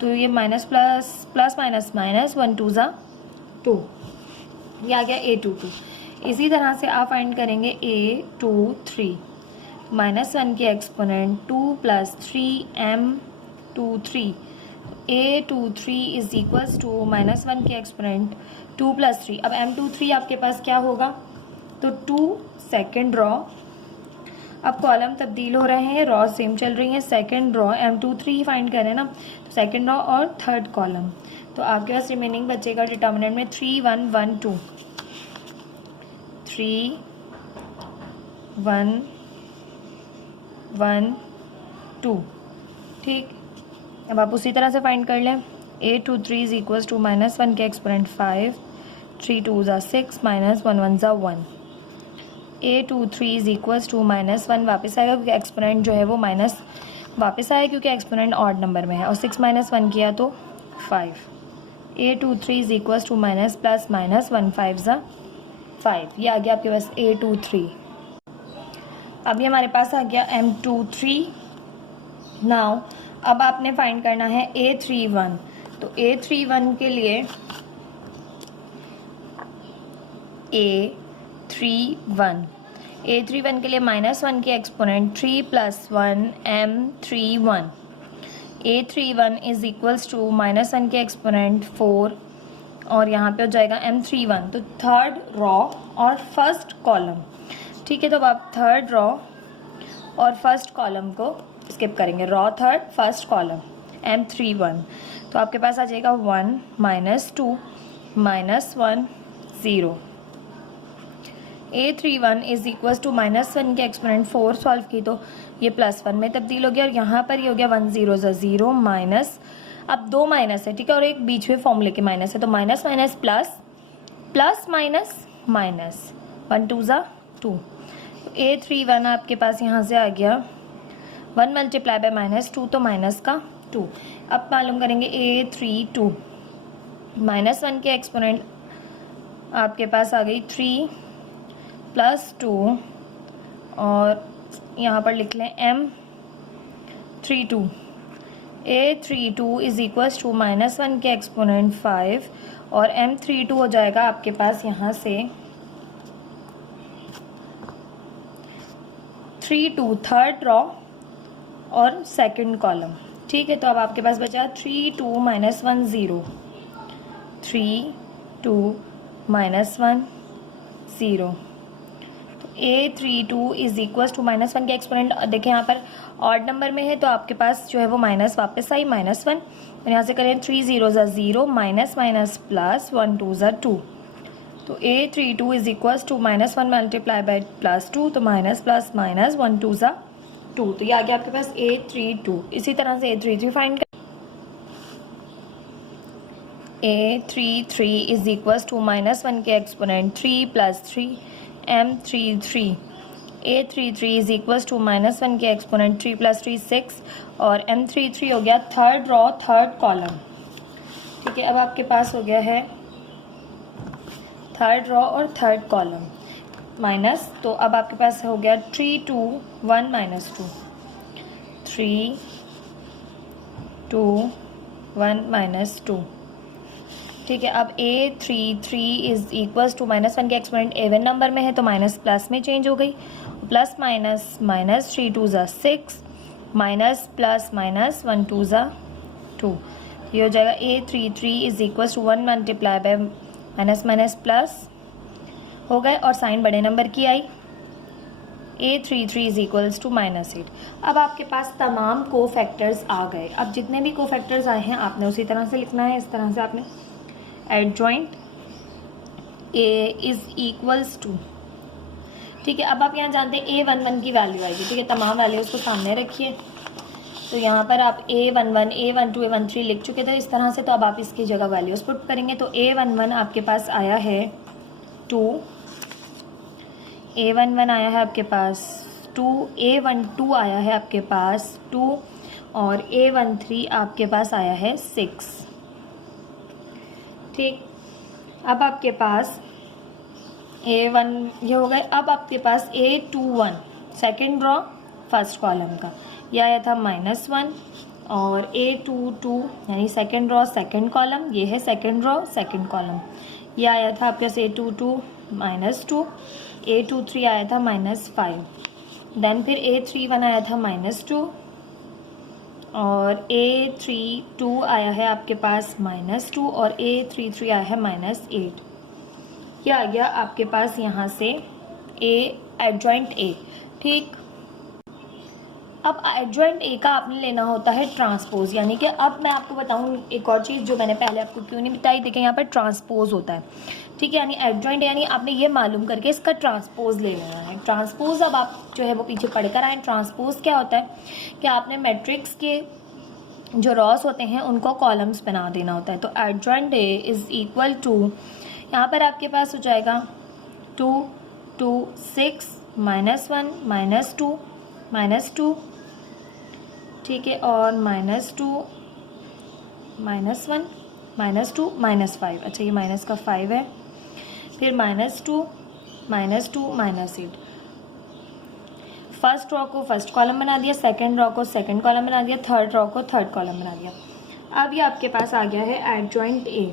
तो ये minus plus plus minus minus 1 2 ज़ा 2, ये आ गया A22। इसी तरह से आप फाइंड करेंगे A23 -1 के exponent 2 + 3 M23। A23 is equals to -1 के एक्सपोनेंट 2 + 3। अब M23 आपके पास क्या होगा, तो 2 सेकेंड रॉ। अब कॉलम तब्दील हो रहे हैं, रॉ सेम चल रही हैं। सेकेंड रॉ M23 फाइंड करें ना, तो सेकेंड रॉ और थर्ड कॉलम। तो आपके पास रिमेनिंग बचेगा डिटर्मिनेंट में 3 1 1 2 3 1 1 2, ठीक। अब आप उसी तरह से फाइंड कर लें। A23 इज इक्वल्स टू -1 के एक्सपोनेंट 5 3 2 ज़ा 6 -1 1 ज़ा 1। A23 इज इक्वल्स टू -1 वापस आएगा क्योंकि एक्सपोनेंट जो है वो माइनस वापस आया क्योंकि एक्सपोनेंट ऑड नंबर में है और 6 - 1 किया तो 5। A23 is equals to minus plus minus 1 5 ज़ा 5, ये आ गया आपके पास A23। अभी हमारे पास आ गया M23। नाउ अब आपने फाइंड करना है A31। तो A31 के लिए A31 के लिए -1 के exponent 3 + 1 M31। A31 is equals to -1 के एक्सपोनेंट 4 और यहाँ पे हो जाएगा M31। तो थर्ड रॉ और फर्स्ट कॉलम, ठीक है। तो अब आप थर्ड रॉ और फर्स्ट कॉलम को स्किप करेंगे, raw third first column M31। तो आपके पास आ जाएगा 1 -2 -1 0। A31 इज इक्वल्स टू -1 के एक्सपोनेंट 4 सॉल्व की तो ये +1 में तब्दील हो गया और यहाँ पर ये हो गया 1 0 ज़ा 0 माइनस। अब 2 माइनस है, ठीक है, और एक बीच में फॉर्मूले के माइनस है तो minus minus plus plus minus minus 1 2 ज़ा 2। A31 आपके पास यहाँ से आ गया 1 × -2 तो माइनस का 2। अब मालूम करेंगे A32 -1 के एक्सपोनेंट आपके पास आ गई 3 + 2 और यहाँ पर लिख लें M32। A32 is equals to -1 के एक्सपोनेंट 5 और M32 हो जाएगा आपके पास यहाँ से 3 2 थर्ड रॉ और सेकंड कॉलम। ठीक है, तो अब आपके पास बचा 3 2 -1 0, 3 2 -1 0। A32 इज इक्वल टू -1 के एक्सपोनेंट देखें यहाँ पर ऑड नंबर में है तो आपके पास जो है वो माइनस वापस आई -1, और यहाँ से करें 3 0 ज़ा 0 माइनस माइनस प्लस 1 2 ज़ा 2, तो A32 is equal to -1 multiply by +2, तो माइनस प्लस माइनस 1 2 ज़ा 2, तो ये आ गया आपके पास A32। इसी तरह से A33 फाइंड कर, A33 इज इक्वल टू -1 के exponent 3 + 3 M33, A33 is equal to -1 के एक्सपोनेंट 3 + 3 6, और M33 हो गया थर्ड रॉ थर्ड कॉलम। ठीक है, अब आपके पास हो गया है थर्ड रॉ और थर्ड कॉलम माइनस, तो अब आपके पास हो गया 3 2 1 -2, 3 2 1 -2। ठीक है, अब A33 इज इक्वल्स टू -1 के एक्सपोनेंट एवन नंबर में है तो माइनस प्लस में चेंज हो गई, प्लस माइनस माइनस 3 2 ज़ा 6 माइनस प्लस माइनस 1 2 ज़ा 2, ये हो जाएगा A33 is equals to 1 multiply by minus minus plus हो गए और साइन बड़े नंबर की आई, A33 इज इक्वल्स टू -8। अब आपके पास तमाम को फैक्टर्स आ गए। अब जितने भी को फैक्टर्स आए हैं आपने उसी तरह से लिखना है, इस तरह से आपने adjoint A is equals to. ठीक है, अब आप यहाँ जानते हैं A11 की वैल्यू आएगी। ठीक है, तमाम वैल्यूज़ को सामने रखिए, तो यहाँ पर आप A11 A12 A13 लिख चुके थे इस तरह से, तो अब आप इसकी जगह वैल्यूज़ पुट करेंगे, तो A11 आपके पास आया है 2, A11 आया है आपके पास 2, A12 आया है आपके पास 2, और A13 आपके पास आया है 6। ठीक, अब आपके पास A1 ये हो गए। अब आपके पास A21 second raw first column का ये आया था -1, और A22 यानी सेकेंड रॉ सेकेंड कॉलम, ये है सेकेंड रॉ सेकेंड कॉलम, ये आया था आपके पास A22 -2, A23 आया था -5, देन फिर A31 आया था -2, और A32 आया है आपके पास -2, और A33 आया है -8। ये आ गया आपके पास यहाँ से एडजॉइंट A। ठीक, अब एडजॉइंट A का आपने लेना होता है ट्रांसपोज, यानी कि अब मैं आपको बताऊँ एक और चीज़ जो मैंने पहले आपको क्यों नहीं बताई। देखें यहाँ पर ट्रांसपोज होता है। ठीक है, यानी एडजॉइंट यानी आपने ये मालूम करके इसका ट्रांसपोज ले लेना है। ट्रांसपोज अब आप जो है वो पीछे पढ़कर आए। ट्रांसपोज क्या होता है कि आपने मैट्रिक्स के जो रॉस होते हैं उनको कॉलम्स बना देना होता है। तो adjoint A is equal to, यहाँ पर आपके पास हो जाएगा 2 2 6 -1 -2 ठीक है, और -2 -1 -2 -5, अच्छा ये माइनस का 5 है, फिर -2 -2 -8। फर्स्ट रॉ को फर्स्ट कॉलम बना दिया, सेकंड रॉ को सेकंड कॉलम बना दिया, थर्ड रॉ को थर्ड कॉलम बना दिया। अब ये आपके पास आ गया है एडजॉइंट A।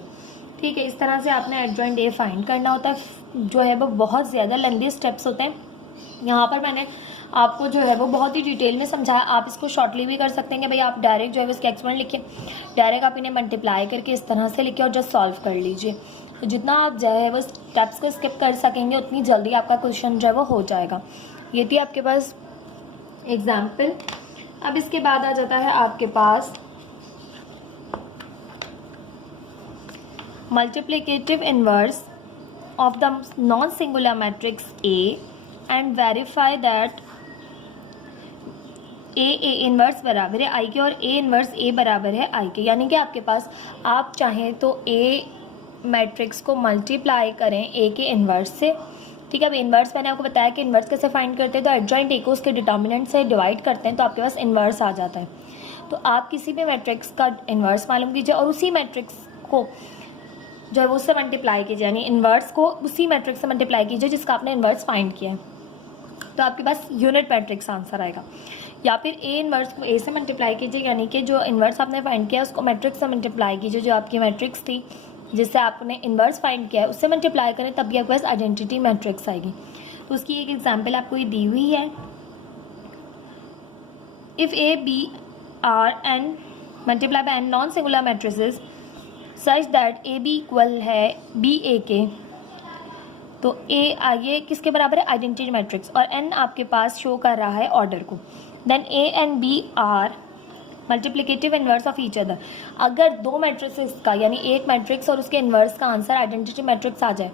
ठीक है, इस तरह से आपने एडजॉइंट A फाइंड करना होता है। जो है वो बहुत ज़्यादा लेंथी स्टेप्स होते हैं। यहाँ पर मैंने आपको जो है वो बहुत ही डिटेल में समझाया। आप इसको शॉर्टली भी कर सकते हैं कि भाई आप डायरेक्ट जो है इसके एक्सपेरिमेंट लिखिए, डायरेक्ट आप इन्हें मल्टीप्लाई करके इस तरह से लिखिए और जस्ट सॉल्व कर लीजिए। तो जितना आप जो है वो स्टेप्स को स्किप कर सकेंगे उतनी जल्दी आपका क्वेश्चन जो है वो हो जाएगा। ये थी आपके पास एग्जाम्पल। अब इसके बाद आ जाता है आपके पास multiplicative inverse of the non singular matrix A and verify that A inverse बराबर है I के और A इनवर्स A बराबर है I के। यानी कि आपके पास आप चाहें तो A मैट्रिक्स को मल्टीप्लाई करें A के इनवर्स से। ठीक है, अब इन्वर्स मैंने आपको बताया कि इन्वर्स कैसे फाइंड करते हैं। तो एडजॉइंट A को उसके डिटर्मिनेंट से डिवाइड करते हैं तो आपके पास इन्वर्स आ जाता है। तो आप किसी भी मैट्रिक्स का इन्वर्स मालूम कीजिए और उसी मैट्रिक्स को जो है वो उससे मल्टीप्लाई कीजिए, यानी इन्वर्स को उसी मैट्रिक्स से मल्टीप्लाई कीजिए जिसका आपने इन्वर्स फाइंड किया है, तो आपके पास यूनिट मैट्रिक्स आंसर आएगा। या फिर A इन्वर्स को A से मल्टीप्लाई कीजिए, यानी कि जो इन्वर्स आपने फाइंड किया उसको मैट्रिक्स से मल्टीप्लाई कीजिए, जो आपकी मैट्रिक्स थी जिससे आपने इन्वर्स फाइंड किया है उससे मल्टीप्लाई करें, तब भी आपके पास आइडेंटिटी मैट्रिक्स आएगी। तो उसकी एक एग्जांपल आपको ये दी हुई है। If A B are n multiply by n non singular matrices such that A B equal है बी ए के, तो ए ये किसके बराबर है, आइडेंटिटी मैट्रिक्स, और एन आपके पास शो कर रहा है ऑर्डर को, then A and B are multiplicative inverse of each other. अगर दो मैट्रिसेस का यानी एक मैट्रिक्स और उसके इन्वर्स का आंसर आइडेंटिटी मैट्रिक्स आ जाए,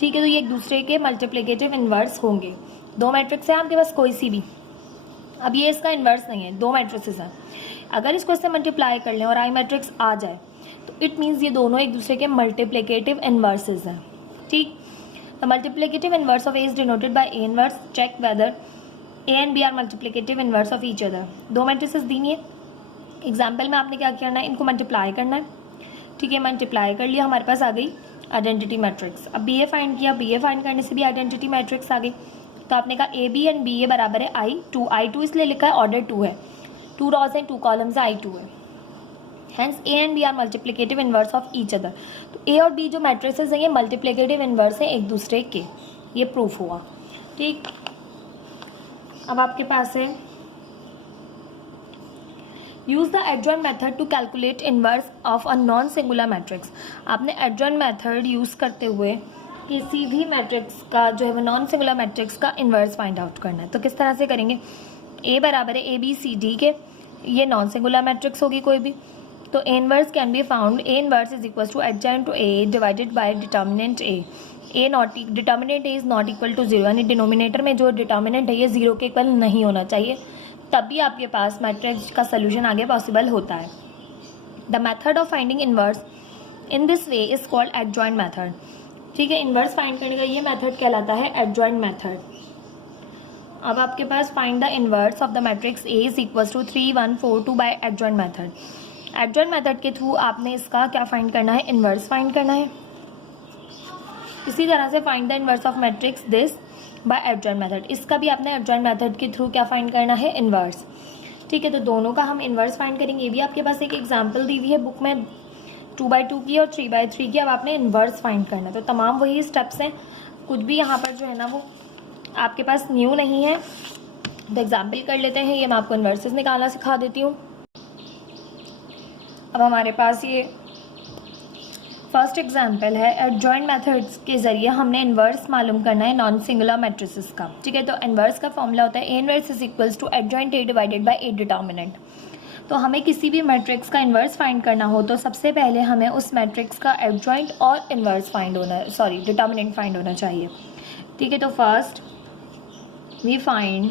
ठीक है, तो ये एक दूसरे के मल्टीप्लिकेटिव इन्वर्स होंगे। दो मैट्रिक्स है आपके पास कोई सी भी, अब ये इसका इन्वर्स नहीं है, दो मैट्रिसेस हैं, अगर इसको इससे मल्टीप्लाई कर लें और आई मैट्रिक्स आ जाए तो इट मीन्स ये दोनों एक दूसरे के मल्टीप्लिकेटिव इन्वर्सेस हैं। ठीक, the multiplicative inverse of A is denoted by A inverse, check whether A and B are multiplicative inverse of each other. दो मैट्रिसेस दी है, एग्जाम्पल में आपने क्या करना है, इनको मल्टीप्लाई करना है। ठीक है, मल्टीप्लाई कर लिया, हमारे पास आ गई आइडेंटिटी मैट्रिक्स। अब बी ए फाइंड किया, बी ए फाइंड करने से भी आइडेंटिटी मैट्रिक्स आ गई, तो आपने कहा ए बी एंड बी ए बराबर है आई टू इसलिए लिखा है ऑर्डर 2 है, 2 रॉज एंड 2 कॉलम्स I2 है, hence A and B are multiplicative inverse of each other. तो ए और बी जो मैट्रिसेस हैं ये मल्टीप्लिकेटिव इन्वर्स हैं एक दूसरे के, ये प्रूफ हुआ। ठीक, अब आपके पास है use the adjoint method to calculate inverse of a non singular matrix. आपने एडजॉइंट मेथड यूज़ करते हुए किसी भी मैट्रिक्स का जो है वो नॉन सिंगुलर मैट्रिक्स का इन्वर्स फाइंड आउट करना है। तो किस तरह से करेंगे, ए बराबर है ए बी सी डी के, ये नॉन सिंगुलर मैट्रिक्स होगी कोई भी, तो A inverse can be found A inverse is equal to adjoint to A divided by determinant A not determinant A is not equal to 0, यानी डिनोमिनेटर में जो determinant है ये 0 के इक्वल नहीं होना चाहिए, तभी आपके पास मैट्रिक्स का सोल्यूशन आगे पॉसिबल होता है। The method of finding inverse in this way is called adjoint method. ठीक है, इन्वर्स फाइंड करने का ये मेथड कहलाता है एडजॉइंट मेथड। अब आपके पास find the inverse of the matrix A is equal to 3 1 4 2 by adjoint method. Adjoint method के थ्रू आपने इसका क्या फाइंड करना है, इन्वर्स फाइंड करना है। इसी तरह से find the inverse of matrix this by adjoint method, इसका भी आपने एडजॉइंट मेथड के थ्रू क्या फाइंड करना है, इन्वर्स। ठीक है, तो दोनों का हम इन्वर्स फाइंड करेंगे। ये भी आपके पास एक एग्जाम्पल दी हुई है बुक में 2/2 की और 3/3 की। अब आपने इन्वर्स फाइंड करना है, तो तमाम वही स्टेप्स हैं, कुछ भी यहाँ पर जो है ना वो आपके पास न्यू नहीं है। तो एग्जाम्पल कर लेते हैं, ये मैं आपको इन्वर्सेस निकालना सिखा देती हूँ। अब हमारे पास ये फर्स्ट एग्जाम्पल है, एडजॉइंट मेथड्स के ज़रिए हमने इन्वर्स मालूम करना है नॉन सिंगुलर मैट्रिसेस का। ठीक है, तो इन्वर्स का फॉर्मूला होता है A inverse is equals to adjoint A divided by A determinant. तो हमें किसी भी मैट्रिक्स का इन्वर्स फाइंड करना हो तो सबसे पहले हमें उस मैट्रिक्स का एडजॉइंट और इन्वर्स फाइंड होना, डिटर्मिनेंट फाइंड होना चाहिए। ठीक है, तो फर्स्ट वी फाइंड,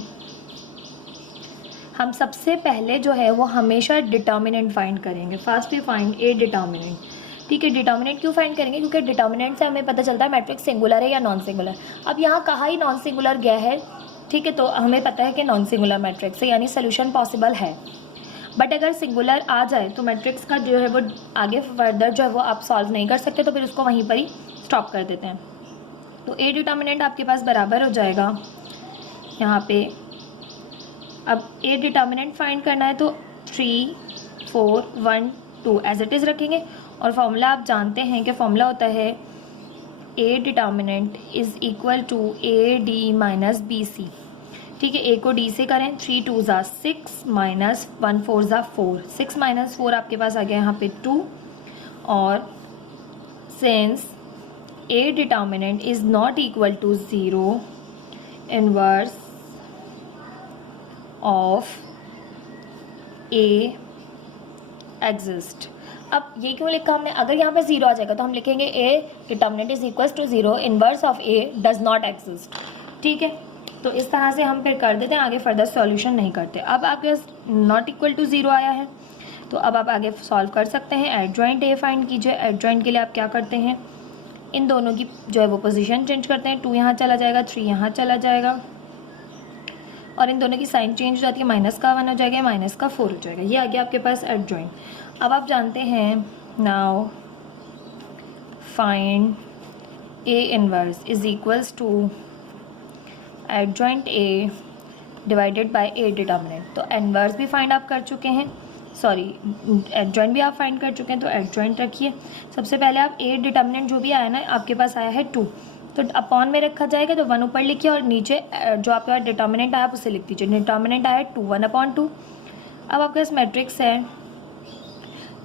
हम सबसे पहले जो है वो हमेशा डिटर्मिनेंट फाइंड करेंगे। First we find A determinant. ठीक है, डिटर्मिनेंट क्यों फाइंड करेंगे, क्योंकि डिटर्मिनेंट से हमें पता चलता है मैट्रिक्स सिंगुलर है या नॉन सिंगुलर। अब यहाँ कहाँ ही नॉन सिंगुलर गया है, ठीक है, तो हमें पता है कि नॉन सिंगुलर मैट्रिक्स है, यानी सोल्यूशन पॉसिबल है। बट अगर सिंगुलर आ जाए तो मैट्रिक्स का जो है वो आगे फर्दर जो है वो आप सॉल्व नहीं कर सकते, तो फिर उसको वहीं पर ही स्टॉप कर देते हैं। तो ए डिटर्मिनेंट आपके पास बराबर हो जाएगा यहाँ पे, अब ए डिटर्मिनेंट फाइंड करना है तो 3 4 1 2 एज इट इज़ रखेंगे, और फॉर्मूला आप जानते हैं कि फॉर्मूला होता है A determinant is equal to A D minus B C. ठीक है, ए को डी से करें, 3 2 ज़ा 6 माइनस 1 4 ज़ा 4, 6 माइनस 4 आपके पास आ गया यहाँ पे 2, और since A determinant is not equal to 0, inverse of A exist. अब ये क्यों लिखा हमने, अगर यहाँ पे 0 आ जाएगा तो हम लिखेंगे A determinant is equals to 0, inverse of A does not exist. ठीक है, तो इस तरह से हम फिर कर देते हैं, आगे फर्दर सॉल्यूशन नहीं करते। अब आपके पास नॉट इक्वल टू 0 आया है, तो अब आप आगे सॉल्व कर सकते हैं। एडजॉइंट ए फाइंड कीजिए। एडजॉइंट के लिए आप क्या करते हैं, इन दोनों की जो है वो पोजीशन चेंज करते हैं, 2 यहाँ चला जाएगा, 3 यहाँ चला जाएगा, और इन दोनों की साइन चेंज हो जाती है, माइनस का 1 हो जाएगा, माइनस का 4 हो जाएगा। ये आ गया आपके पास एडजॉइंट। अब आप जानते हैं, now find A inverse is equals to adjoint A divided by A determinant. तो इनवर्स भी फाइंड आप कर चुके हैं, एडजॉइंट भी आप फाइंड कर चुके हैं, तो एडजॉइंट रखिए। सबसे पहले आप ए डिटर्मिनेंट जो भी आया ना आपके पास आया है 2, तो अपॉन में रखा जाएगा, तो 1 ऊपर लिखिए और नीचे जो आपके पास डिटर्मिनेंट आया आप उसे लिख दीजिए। डिटर्मिनेंट आया 2, 1/2, अब आपके पास मैट्रिक्स है,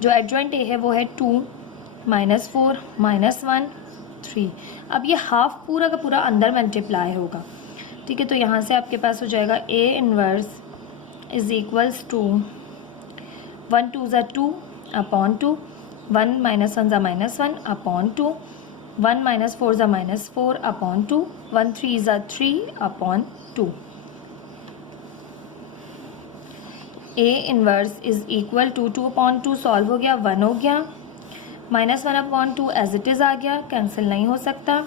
जो एडजॉइंट ए है वो है 2 -4 -1 3। अब ये हाफ पूरा का पूरा अंदर मल्टीप्लाई होगा, ठीक है। तो यहाँ से आपके पास हो जाएगा A inverse is equals to 1 2 ज़ा 2 अपॉन 2, 1 -1 ज़ा -1 अपॉन 2, 1 -4 ज़ा -4 अपॉन 2, 1 3 ज़ा 3 upon 2। A inverse is equal to 2 upon 2 solve हो गया, 1 हो गया, -1 अपॉन 2 एज इट इज़ आ गया, कैंसिल नहीं हो सकता।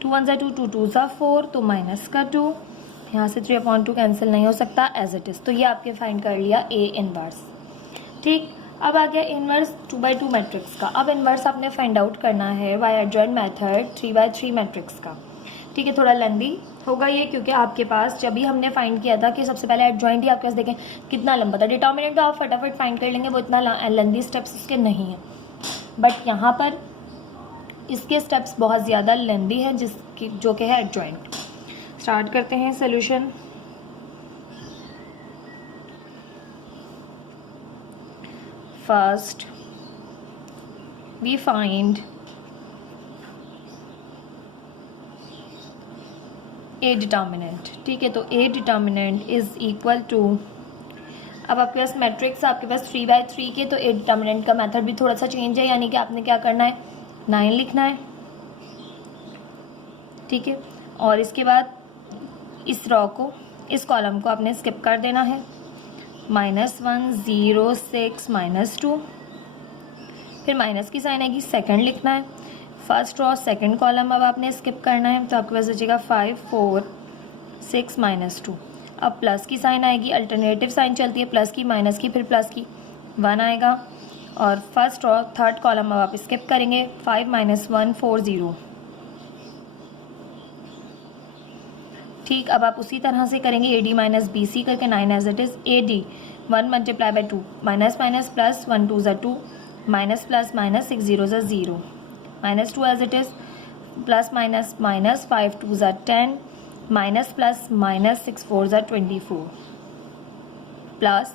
2 1 ज़ा 2, 2 2 ज़ा 4, तो माइनस का 2, यहाँ से 3 अपॉन 2 कैंसिल नहीं हो सकता, एज इट इज़। तो ये आपके फाइंड कर लिया ए इनवर्स, ठीक। अब आ गया इनवर्स 2/2 मैट्रिक्स का। अब इनवर्स आपने फाइंड आउट करना है बाय एडजॉइंट मेथड 3/3 मैट्रिक्स का, ठीक है। थोड़ा लेंदी होगा ये, क्योंकि आपके पास जब भी हमने फाइंड किया था कि सबसे पहले एडजॉइंट ही आपके पास देखें कितना लंबा था, डिटर्मिनेंट तो आप फटाफट फाइंड कर लेंगे, वो इतना लेंदी स्टेप्स इसके नहीं हैं, बट यहाँ पर इसके स्टेप्स बहुत ज़्यादा लेंदी हैं, जिसकी जो कि है एडजॉइंट। स्टार्ट करते हैं solution. First we find A determinant, ठीक है। तो A determinant is equal to, अब आपके पास मैट्रिक्स आपके पास 3/3 के, तो ए डिटर्मिनेंट का मेथड भी थोड़ा सा चेंज है, यानी कि आपने क्या करना है 9 लिखना है, ठीक है। और इसके बाद इस रो को, इस कॉलम को आपने स्किप कर देना है, -1 0 6 -2, फिर माइनस की साइन आएगी, सेकंड लिखना है, फर्स्ट रो सेकंड कॉलम अब आपने स्किप करना है, तो आपके पास बचेगा 5 4 6 -2। अब प्लस की साइन आएगी, अल्टरनेटिव साइन चलती है, प्लस की माइनस की फिर प्लस की, 1 आएगा, और फर्स्ट रो थर्ड कॉलम अब आप स्किप करेंगे, 5 -1 4 0, ठीक। अब आप उसी तरह से करेंगे AD - BC करके 9 as it is, AD 1 × 2 minus minus plus 1 2 ज़ा 2 माइनस प्लस माइनस 6 0 ज़ा 0 -2 as it is, plus minus minus 5 2 ज़ा 10 माइनस प्लस माइनस 6 4 ज़ा 24 प्लस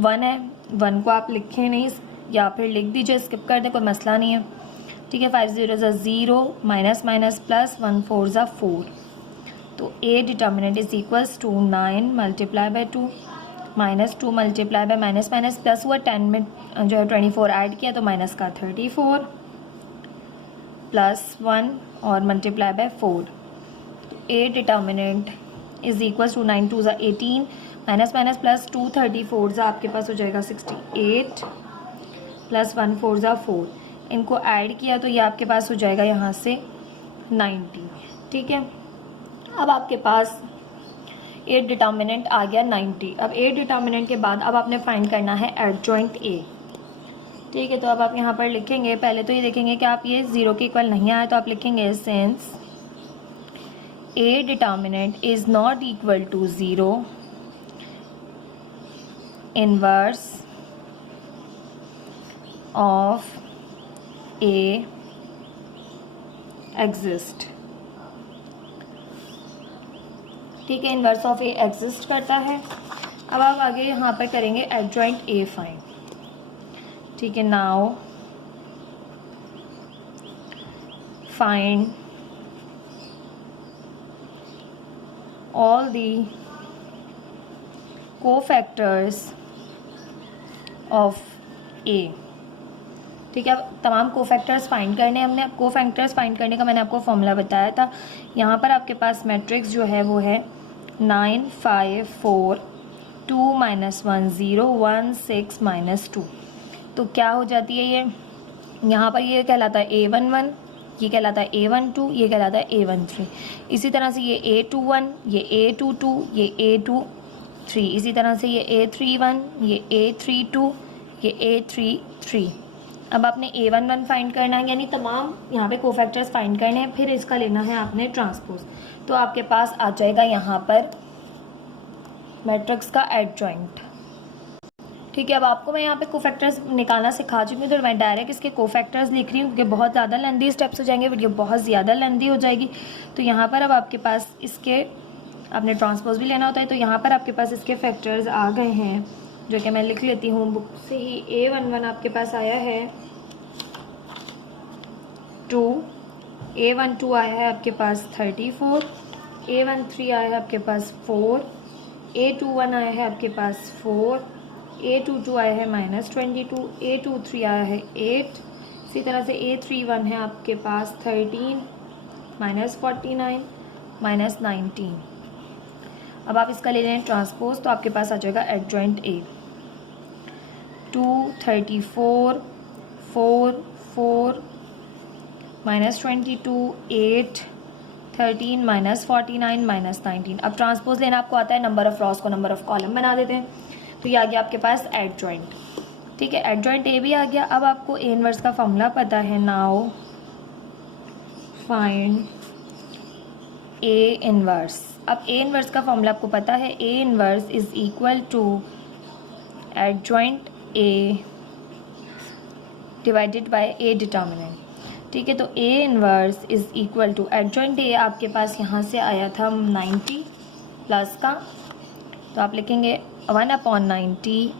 1 है, 1 को आप लिखें नहीं या फिर लिख दीजिए, स्किप कर दें, कोई मसला नहीं है, ठीक है। 5 0 ज़ा 0 माइनस माइनस प्लस 1 4 ज़ा 4, तो A determinant is equals to 9 × 2 -2 multiply by minus minus plus हुआ, 10 में जो है 24 ऐड किया तो माइनस का 34 प्लस 1 और multiply by 4। A determinant is equals to 9 2 ज़ा 18 माइनस माइनस प्लस 2 34 ज़ा आपके पास हो जाएगा 68 प्लस 1 4 ज़ा 4, इनको ऐड किया तो ये आपके पास हो जाएगा यहाँ से 90, ठीक है। अब आपके पास ए डिटर्मिनेंट आ गया 90। अब ए डिटर्मिनेंट के बाद अब आपने फाइंड करना है एडजॉइंट ए, ठीक है। तो अब आप यहाँ पर लिखेंगे, पहले तो ये देखेंगे कि आप ये 0 के इक्वल नहीं आए, तो आप लिखेंगे since A determinant is not equal to 0 inverse of A exist, ठीक है। इनवर्स ऑफ ए एग्जिस्ट करता है। अब आप आगे यहाँ पर करेंगे एडजॉइंट ए फाइंड, ठीक है। Now find all the cofactors of A, ठीक है। अब तमाम कोफैक्टर्स फाइंड करने हमने, अब कोफैक्टर्स फाइंड करने का मैंने आपको फॉर्मूला बताया था। यहाँ पर आपके पास मैट्रिक्स जो है वो है 9 5 4 2 -1 0 1 6 -2, तो क्या हो जाती है ये, यहाँ पर ये कहलाता है A11, ये कहलाता है A12, ये कहलाता है A13। इसी तरह से ये A21, ये A22, ये A23, इसी तरह से ये A31, ये A32, ये A33। अब आपने A11 फाइंड करना है, यानी तमाम यहाँ पे कोफैक्टर्स फाइंड करने हैं, फिर इसका लेना है आपने ट्रांसपोज, तो आपके पास आ जाएगा यहाँ पर मैट्रिक्स का एडजॉइंट, ठीक है। अब आपको मैं यहाँ पे कोफैक्टर्स निकालना सिखा चुकी हूँ, तो मैं डायरेक्ट इसके कोफैक्टर्स लिख रही हूँ क्योंकि बहुत ज़्यादा लेंदी स्टेप्स हो जाएंगे, वीडियो बहुत ज़्यादा लेंदी हो जाएगी। तो यहाँ पर अब आपके पास इसके आपने ट्रांसपोज भी लेना होता है, तो यहाँ पर आपके पास इसके फैक्टर्स आ गए हैं जो कि मैं लिख लेती हूँ बुक से ही। A11 आपके पास आया है 2, A12 आया है आपके पास 34, A13 आया है आपके पास 4, A21 आया है आपके पास 4, A22 आया है -22, A23 आया है 8, इसी तरह से A31 है आपके पास 13, -49, -19। अब आप इसका ले लें ट्रांसपोज, तो आपके पास आ जाएगा एडजॉइंट A 2, 34, 4, 4, -22, 8, 13, -49, -19। अब ट्रांसपोज लेना आपको आता है, नंबर ऑफ रॉस को नंबर ऑफ कॉलम बना देते हैं। तो ये आ गया आपके पास एडजॉइंट। ठीक है, एडजॉइंट A भी आ गया। अब आपको A इनवर्स का फॉर्मूला पता है। Now find A inverse. अब A इनवर्स का फॉर्मूला आपको पता है। A inverse is equal to adjoint A divided by A determinant. ठीक है, तो A inverse is equal to adjoint A आपके पास यहाँ से आया था 90 प्लस का, तो आप लिखेंगे 1/90।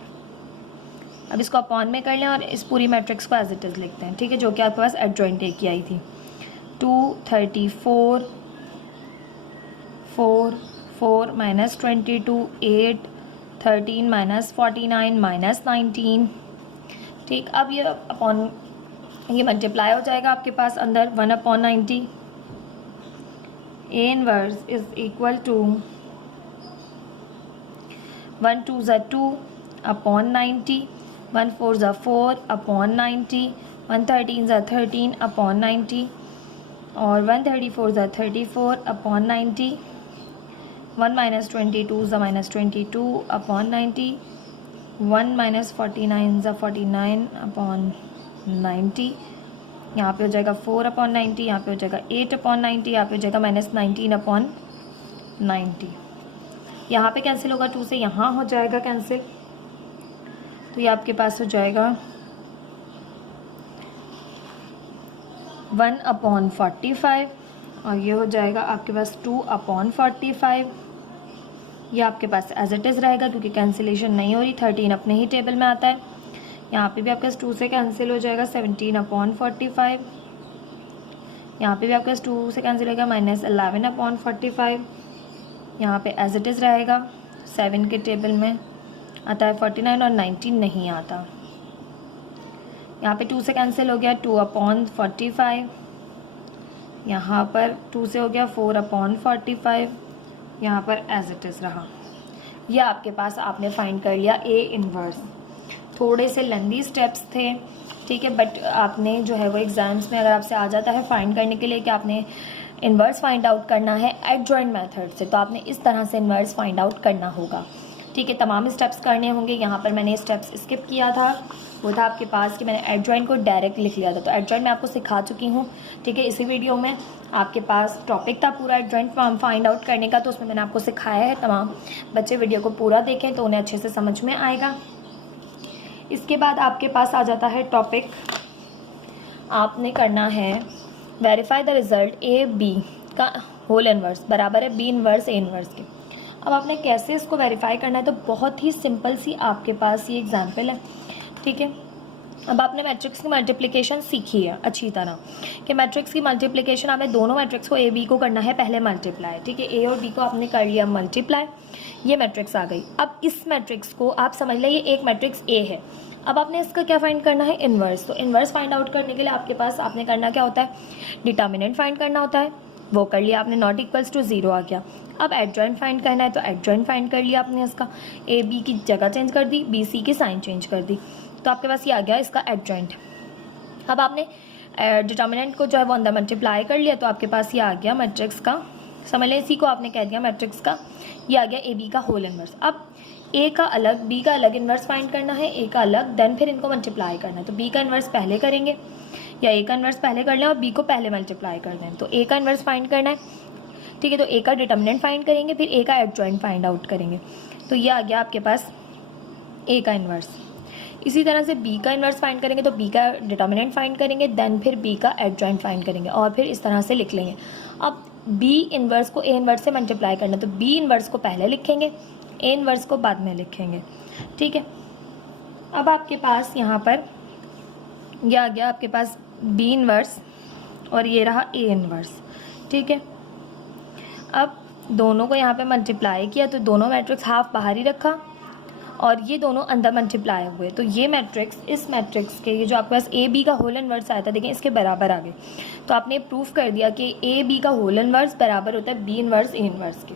अब इसको अपॉन में कर लें और इस पूरी मैट्रिक्स को एज इट इज़ लिखते हैं। ठीक है, जो कि आपके पास एडजॉइंट A की आई थी। 2, 34, 4, 4, -22, 8, 13, -49, -19। ठीक, अब ये अपॉन ये मल्टीप्लाई हो जाएगा आपके पास अंदर 1/90। A inverse is equal to 1 2 ज़ा 2 अपॉन 90, 1 4 ज़ा 4 अपॉन 90, 1 13 ज़ा 13 अपॉन 90 और 1 34 ज़ा 34 अपॉन 90, 1 -22 ज़ा -22 अपॉन 90, 1 -49 ज़ा 49 अपॉन 90। यहाँ पे हो जाएगा 4/90, यहाँ पे हो जाएगा 8/90, यहाँ पे हो जाएगा -19/90। यहाँ पे कैंसिल होगा 2 से, यहाँ हो जाएगा कैंसिल, तो ये आपके पास हो जाएगा 1/45 और ये हो जाएगा आपके पास 2/45। ये आपके पास एज इट इज़ रहेगा क्योंकि कैंसिलेशन नहीं हो रही। 13 अपने ही टेबल में आता है। यहाँ पे भी आपके पास 2 से कैंसिल हो जाएगा 17/45। यहाँ पे भी आपके पास 2 से कैंसिल होगा -11/45। यहाँ पे एज इट इज़ रहेगा। 7 के टेबल में आता है 49 और 19 नहीं आता। यहाँ पे 2 से कैंसिल हो गया 2/45। यहाँ पर 2 से हो गया 4/45। यहाँ पर एज इट इज़ रहा। यह आपके पास आपने फाइंड कर लिया A इनवर्स। थोड़े से लेंदी स्टेप्स थे, ठीक है, बट आपने जो है वो एग्ज़ाम्स में अगर आपसे आ जाता है फाइंड करने के लिए कि आपने इनवर्स फाइंड आउट करना है एडजॉइंट मेथड से, तो आपने इस तरह से इनवर्स फाइंड आउट करना होगा। ठीक है, तमाम स्टेप्स करने होंगे। यहाँ पर मैंने स्टेप्स स्किप किया था, वो था आपके पास कि मैंने एडजॉइंट को डायरेक्ट लिख लिया था। तो एडजॉइंट मैं आपको सिखा चुकी हूँ। ठीक है, इसी वीडियो में आपके पास टॉपिक था पूरा एडजॉइंट फाइंड आउट करने का, तो उसमें मैंने आपको सिखाया है। तमाम बच्चे वीडियो को पूरा देखें तो उन्हें अच्छे से समझ में आएगा। इसके बाद आपके पास आ जाता है टॉपिक, आपने करना है verify the result A B का होल इनवर्स बराबर है B इनवर्स A इनवर्स के। अब आपने कैसे इसको वेरीफाई करना है, तो बहुत ही सिंपल सी आपके पास ये एग्जांपल है। ठीक है, अब आपने मैट्रिक्स की मल्टीप्लिकेशन सीखी है अच्छी तरह कि मैट्रिक्स की मल्टीप्लिकेशन आपने दोनों मैट्रिक्स को A B को करना है पहले मल्टीप्लाई। ठीक है, A और B को आपने कर लिया मल्टीप्लाई, ये मैट्रिक्स आ गई। अब इस मैट्रिक्स को आप समझ लें ये एक मैट्रिक्स A है। अब आपने इसका क्या फाइंड करना है, इन्वर्स। तो इन्वर्स फाइंड आउट करने के लिए आपके पास आपने करना क्या होता है, डिटर्मिनेंट फाइंड करना होता है, वो कर लिया आपने, नॉट इक्वल्स टू 0 आ गया। अब एडजॉइंट फाइंड करना है, तो एडजॉइंट फाइंड कर लिया आपने, इसका A B की जगह चेंज कर दी, B C की साइन चेंज कर दी, तो आपके पास ये आ गया इसका एडजॉइंट। अब आपने डिटर्मिनेंट को जो है वो अंदर मल्टीप्लाई कर लिया, तो आपके पास ये आ गया मैट्रिक्स का, समझ लें इसी को आपने कह दिया मैट्रिक्स का, ये आ गया A B का होल इनवर्स। अब A का अलग B का अलग इन्वर्स फाइंड करना है, A का अलग, देन फिर इनको मल्टीप्लाई करना है। तो B का इन्वर्स पहले करेंगे या A का इन्वर्स पहले कर लें और B को पहले मल्टीप्लाई कर दें। तो A का इन्वर्स फाइंड करना है, ठीक है, तो A का डिटर्मिनेंट फाइंड करेंगे, फिर A का एडजॉइंट फाइंड आउट करेंगे। तो ये आ गया आपके पास A का इन्वर्स। इसी तरह से B का इन्वर्स फाइंड करेंगे, तो B का डिटर्मिनेंट फाइंड करेंगे, देन फिर B का एडजॉइंट फाइंड करेंगे और फिर इस तरह से लिख लेंगे। अब B इन्वर्स को A इन्वर्स से मल्टीप्लाई करना है, तो B इन्वर्स को पहले लिखेंगे, A इन्वर्स को बाद में लिखेंगे। ठीक है, अब आपके पास यहाँ पर यह आ गया आपके पास बी इनवर्स और ये रहा ए इनवर्स। ठीक है, अब दोनों को यहाँ पे मल्टीप्लाई किया तो दोनों मैट्रिक्स हाफ बाहर ही रखा और ये दोनों अंदर मल्टीप्लाई हुए, तो ये मैट्रिक्स इस मैट्रिक्स के ये जो आपके पास ए बी का होल इनवर्स आया था, देखें इसके बराबर आ गए। तो आपने प्रूफ कर दिया कि ए बी का होल इनवर्स बराबर होता है बी इनवर्स ए इनवर्स के।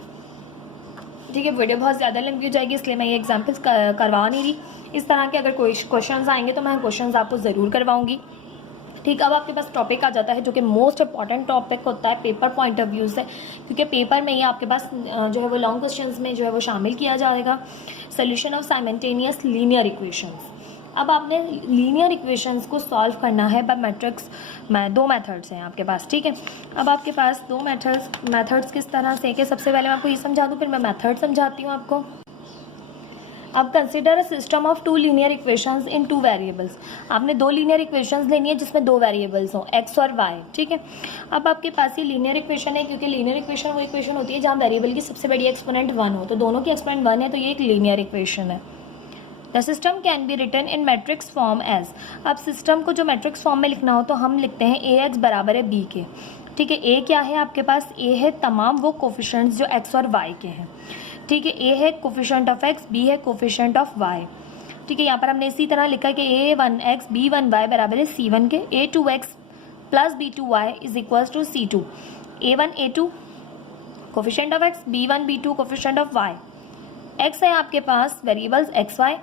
ठीक है, वीडियो बहुत ज़्यादा लंबी हो जाएगी इसलिए मैं ये एग्जाम्पल्स करवा नहीं रही। इस तरह के अगर कोई क्वेश्चंस आएंगे तो मैं क्वेश्चंस आपको ज़रूर करवाऊंगी। ठीक, अब आपके पास टॉपिक आ जाता है जो कि मोस्ट इंपॉर्टेंट टॉपिक होता है पेपर पॉइंट ऑफ व्यू से, क्योंकि पेपर में ही आपके पास जो है वो लॉन्ग क्वेश्चंस में जो है वो शामिल किया जाएगा, solution of simultaneous linear equations. अब आपने लीनियर इक्वेशंस को सॉल्व करना है बाय मैट्रिक्स में। दो मेथड्स हैं आपके पास। ठीक है, अब आपके पास दो मेथड्स किस तरह से कि सबसे पहले मैं आपको ये समझा दूँ, फिर मैं मेथड समझाती हूँ आपको। अब consider a system of two linear equations in two variables. आपने दो लीनियर इक्वेशंस लेनी है जिसमें दो वेरिएबल्स हों, एक्स और वाई। ठीक है, अब आपके पास ये लीनियर इक्वेशन है, क्योंकि लीनियर इक्वेशन वो इक्वेशन होती है जहाँ वेरिएबल की सबसे बड़ी एक्सपोनेंट 1 हो, तो दोनों की एक्सपोनेंट 1 है, तो ये एक लीनियर इक्वेशन है। The system can be written in matrix form as. अब सिस्टम को जो मैट्रिक्स फॉर्म में लिखना हो तो हम लिखते हैं ए एक्स बराबर है बी के। ठीक है, ए क्या है आपके पास, ए है तमाम वो कोफिशिएंट्स जो एक्स और वाई के हैं। ठीक है, ए है कोफिशिएंट ऑफ एक्स, बी है कोफिशिएंट ऑफ वाई। ठीक है, यहाँ पर हमने इसी तरह लिखा कि a1x b1y बराबर है c1 के, a2x plus b2y is equals to c2। a1 a2 coefficient of x, b1 b2 coefficient of y। x है आपके पास वेरिएबल्स एक्स वाई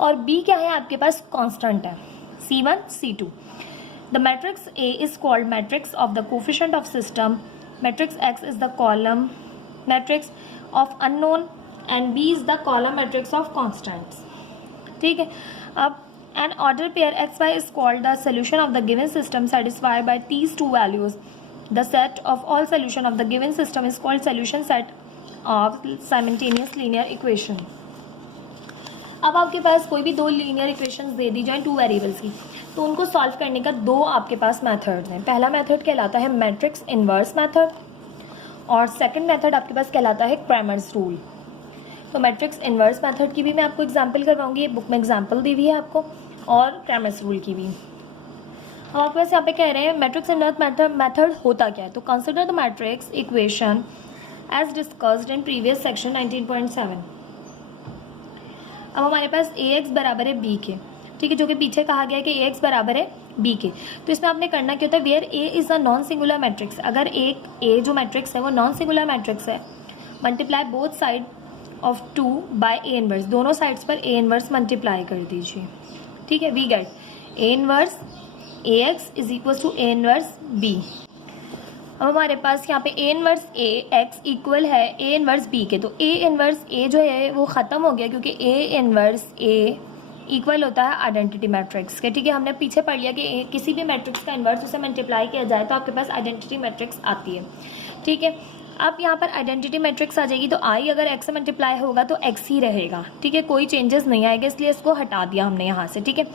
और b क्या है आपके पास कांस्टेंट है c1 c2। The matrix a is called matrix of the coefficient of system, matrix x is the column matrix of unknown and b is the column matrix of constants. ठीक है, अब an order pair x y is called the solution of the given system satisfied by these two values. The set of all solution of the given system is called solution set of simultaneous linear equation. अब आपके पास कोई भी दो linear equations दे दी जाए two variables की, तो उनको solve करने का दो आपके पास मेथड्स हैं। पहला मेथड कहलाता है मैट्रिक्स इनवर्स मेथड और सेकंड मेथड आपके पास कहलाता है क्रैमर्स रूल। तो मैट्रिक्स इनवर्स मेथड की भी मैं आपको एग्जांपल करवाऊंगी, ये बुक में एग्जांपल दी हुई है आपको, और क्रैमर्स रूल की भी। अब आपके पास यहाँ पे कह रहे हैं मैट्रिक्स इनवर्स मेथड होता क्या है, तो consider the matrix equation as discussed in previous section 19.7। अब हमारे पास ए एक्स बराबर है बी के। ठीक है, जो कि पीछे कहा गया है कि ए एक्स बराबर है बी के, तो इसमें आपने करना क्या होता है, where A is a non singular matrix. अगर एक ए जो मैट्रिक्स है वो नॉन सिंगुलर मैट्रिक्स है, multiply both side of 2 by A inverse, दोनों साइड्स पर ए इनवर्स मल्टीप्लाई कर दीजिए। ठीक है, we get A inverse A x is equal to A inverse B. अब हमारे पास यहाँ पे A inverse A x equal है ए इनवर्स बी के, तो ए इनवर्स ए जो है वो ख़त्म हो गया क्योंकि ए इनवर्स ए इक्वल होता है आइडेंटिटी मैट्रिक्स के। ठीक है, हमने पीछे पढ़ लिया कि किसी भी मैट्रिक्स का इन्वर्स उसे मल्टीप्लाई किया जाए तो आपके पास आइडेंटिटी मैट्रिक्स आती है। ठीक है, अब यहाँ पर आइडेंटिटी मैट्रिक्स आ जाएगी तो आई अगर एक्स से मल्टीप्लाई होगा तो एक्स ही रहेगा। ठीक है, कोई चेंजेस नहीं आएगा, इसलिए इसको हटा दिया हमने यहाँ से। ठीक है,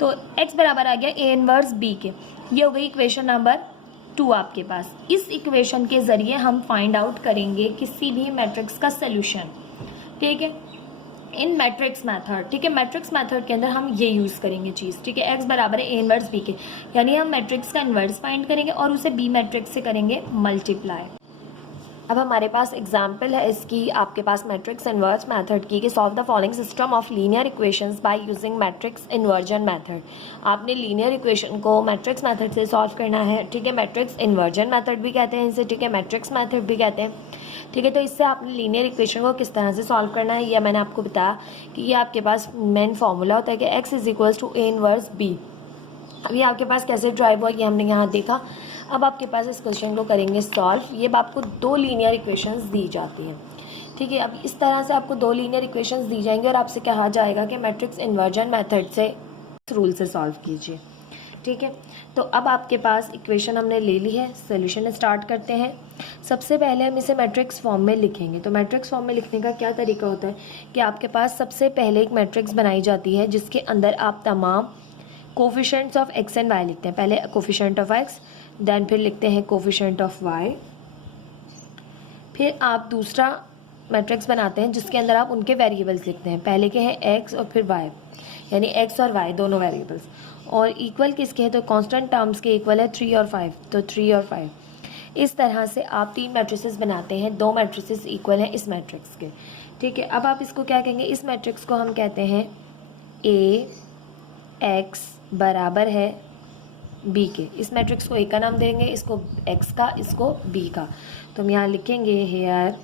तो एक्स बराबर आ गया ए इनवर्स बी के। ये हो गई इक्वेशन नंबर 2 आपके पास। इस इक्वेशन के ज़रिए हम फाइंड आउट करेंगे किसी भी मैट्रिक्स का सोल्यूशन। ठीक है, इन मैट्रिक्स मेथड। ठीक है, मैट्रिक्स मेथड के अंदर हम ये यूज़ करेंगे चीज़। ठीक है, एक्स बराबर है ए इनवर्स बी के, यानी हम मैट्रिक्स का इन्वर्स फाइंड करेंगे और उसे बी मैट्रिक्स से करेंगे मल्टीप्लाई। अब हमारे पास एग्जाम्पल है इसकी आपके पास मैट्रिक्स इन्वर्स मेथड की, कि solve the following system of linear equations by using matrix inversion method. आपने लीनियर इक्वेशन को मैट्रिक्स मेथड से सॉल्व करना है। ठीक है, मैट्रिक्स इन्वर्जन मेथड भी कहते हैं इसे। ठीक है, मैट्रिक्स मेथड भी कहते हैं। ठीक है, तो इससे आपने लीनियर इक्वेशन को किस तरह से सॉल्व करना है, यह मैंने आपको बताया कि ये आपके पास मेन फार्मूला होता है कि x is equals to A inverse B. अब ये आपके पास कैसे ड्राइव हुआ ये हमने यहाँ देखा। अब आपके पास इस क्वेश्चन को करेंगे सॉल्व। ये आपको दो लीनियर इक्वेशंस दी जाती हैं। ठीक है, अब इस तरह से आपको दो लीनियर इक्वेशंस दी जाएंगी और आपसे कहा जाएगा कि मैट्रिक्स इन्वर्जन मेथड से इस रूल से सॉल्व कीजिए। ठीक है, तो अब आपके पास इक्वेशन हमने ले ली है, सोल्यूशन स्टार्ट करते हैं। सबसे पहले हम इसे मैट्रिक्स फॉर्म में लिखेंगे। तो मैट्रिक्स फॉर्म में लिखने का क्या तरीका होता है कि आपके पास सबसे पहले एक मैट्रिक्स बनाई जाती है जिसके अंदर आप तमाम coefficients of x and y लिखते हैं। पहले कोफिशिएंट ऑफ एक्स, देन फिर लिखते हैं कोफिशिएंट ऑफ वाई, फिर आप दूसरा मैट्रिक्स बनाते हैं जिसके अंदर आप उनके वेरिएबल्स लिखते हैं। पहले के हैं एक्स और फिर वाई, यानी एक्स और वाई दोनों वेरिएबल्स, और इक्वल किसके हैं तो कांस्टेंट टर्म्स के इक्वल है 3 और 5, तो 3 और 5। इस तरह से आप 3 मैट्रिसेस बनाते हैं, 2 मैट्रिसेस इक्वल हैं इस मैट्रिक्स के, ठीक है। अब आप इसको क्या कहेंगे, इस मैट्रिक्स को हम कहते हैं ए एक्स बराबर है बी के। इस मैट्रिक्स को ए का नाम देंगे, इसको एक्स का, इसको बी का। तो हम यहाँ लिखेंगे here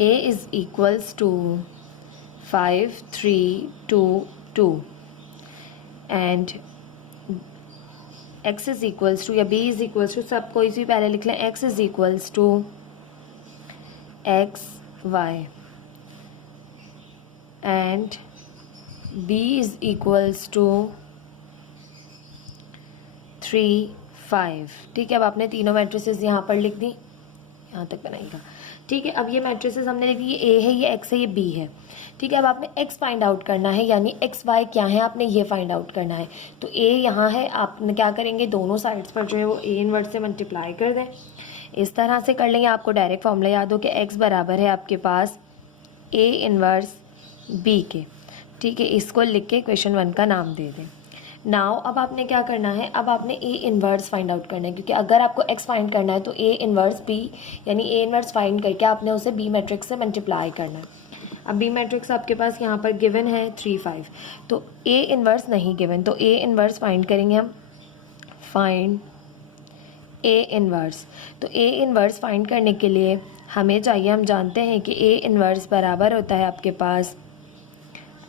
A is equals to 5 3 2 2 and x is equals to या b इज इक्वल्स टू, सब कोई सी पहले लिख लें, x is equals to x y and b is equals to 3 5, ठीक है। अब आपने तीनों मैट्रिसेस यहाँ पर लिख दी, यहाँ तक बनाएगा, ठीक है। अब ये मैट्रिसेस हमने लिख दी, ये ए है, ये एक्स है, ये बी है, ठीक है। अब आपने एक्स फाइंड आउट करना है, यानी एक्स वाई क्या है आपने ये फाइंड आउट करना है। तो ए यहाँ है, आपने क्या करेंगे, दोनों साइड्स पर जो है वो ए इनवर्स से मल्टीप्लाई कर दें। इस तरह से कर लेंगे, आपको डायरेक्ट फॉर्मूला याद हो कि एक्स बराबर है आपके पास ए इनवर्स बी के, ठीक है। इसको लिख के क्वेश्चन 1 का नाम दे दें। नाउ अब आपने क्या करना है, अब आपने ए इन्वर्स फाइंड आउट करना है, क्योंकि अगर आपको एक्स फाइंड करना है तो ए इन्वर्स बी, यानी ए इन्वर्स फाइंड करके आपने उसे बी मैट्रिक्स से मल्टीप्लाई करना है। अब बी मैट्रिक्स आपके पास यहाँ पर गिवन है 3 5, तो ए इन्वर्स नहीं गिवन, तो ए इन्वर्स फाइंड करेंगे हम, फाइंड ए इन्वर्स। तो ए इन्वर्स फाइंड करने के लिए हमें चाहिए, हम जानते हैं कि ए इन्वर्स बराबर होता है आपके पास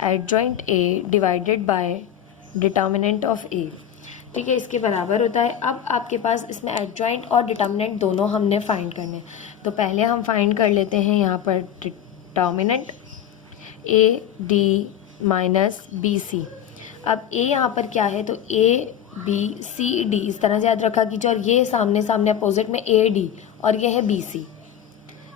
adjoint A divided by determinant of A, ठीक है, इसके बराबर होता है। अब आपके पास इसमें एडजॉइंट और डिटर्मिनेंट दोनों हमने फाइंड करने, तो पहले हम फाइंड कर लेते हैं यहाँ पर determinant A D minus B C. अब ए यहाँ पर क्या है, तो ए बी सी डी इस तरह से याद रखा कीजिए, और ये सामने सामने अपोजिट में ए डी और ये है बी सी।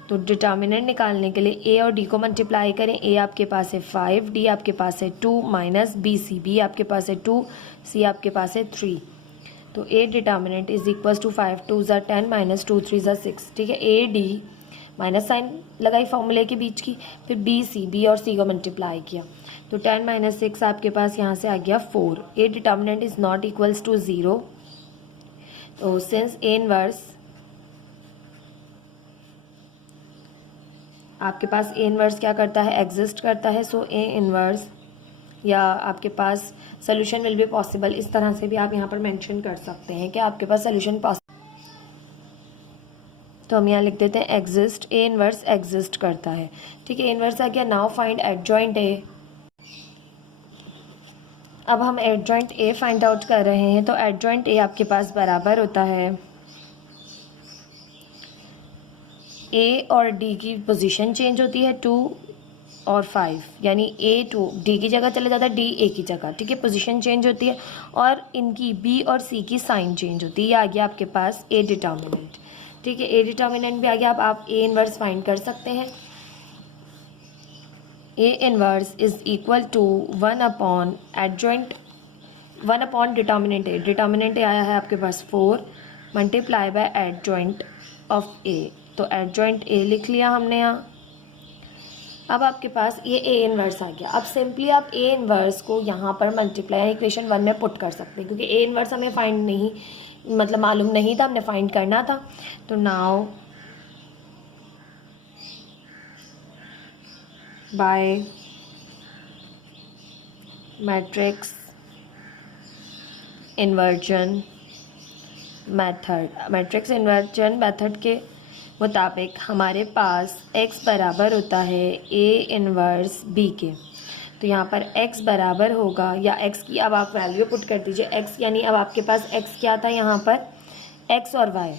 तो डिटर्मिनेंट निकालने के लिए ए और डी को मल्टीप्लाई करें, ए आपके पास है 5, डी आपके पास है 2 माइनस बी सी, बी आपके पास है 2, सी आपके पास है 3। तो A determinant is equals to 5 2 ज़ा 10 माइनस 2 3 ज़ा 6, ठीक है। ए डी माइनस साइन लगाई फॉर्मूले के बीच की, फिर बी सी, बी और सी को मल्टीप्लाई किया, तो 10 माइनस 6 आपके पास यहाँ से आ गया 4। A determinant is not equals to 0, तो सिंस ए इनवर्स आपके पास ए इनवर्स क्या करता है, एग्जिस्ट करता है, सो ए इनवर्स या आपके पास सोल्यूशन विल बी पॉसिबल, इस तरह से भी आप यहाँ पर मेंशन कर सकते हैं कि आपके पास सोल्यूशन पॉसिबल। तो हम यहाँ लिख देते हैं एग्जिस्ट, ए इनवर्स एग्जिस्ट करता है, ठीक है। ए इनवर्स आ गया। Now find adjoint A. अब हम एडजॉइंट ए फाइंड आउट कर रहे हैं, तो एडजॉइंट ए आपके पास बराबर होता है ए और डी की पोजीशन चेंज होती है 2 और 5, यानी ए 2 डी की जगह चले जाता है, डी ए की जगह, ठीक है। पोजीशन चेंज होती है और इनकी बी और सी की साइन चेंज होती है। ये आ गया आपके पास ए डिटर्मिनेंट, ठीक है। ए डिटर्मिनेंट भी आ गया। अब आप ए इनवर्स फाइंड कर सकते हैं। A inverse is equal to 1 upon adjoint 1 upon determinant A. Determinant A आया है आपके पास 4 multiply by adjoint of A, तो एडजॉइंट ए लिख लिया हमने यहाँ। अब आपके पास ये ए इनवर्स आ गया। अब सिंपली आप ए इनवर्स को यहाँ पर मल्टीप्लाई इक्वेशन 1 में पुट कर सकते हैं, क्योंकि ए इनवर्स हमें फाइंड नहीं, मतलब मालूम नहीं था, हमने फाइंड करना था। तो now by matrix inversion method, matrix inversion method के मुताबिक हमारे पास x बराबर होता है ए इनवर्स b के। तो यहाँ पर x बराबर होगा, या x की अब आप वैल्यू पुट कर दीजिए, x यानी अब आपके पास x क्या था यहाँ पर, x और y।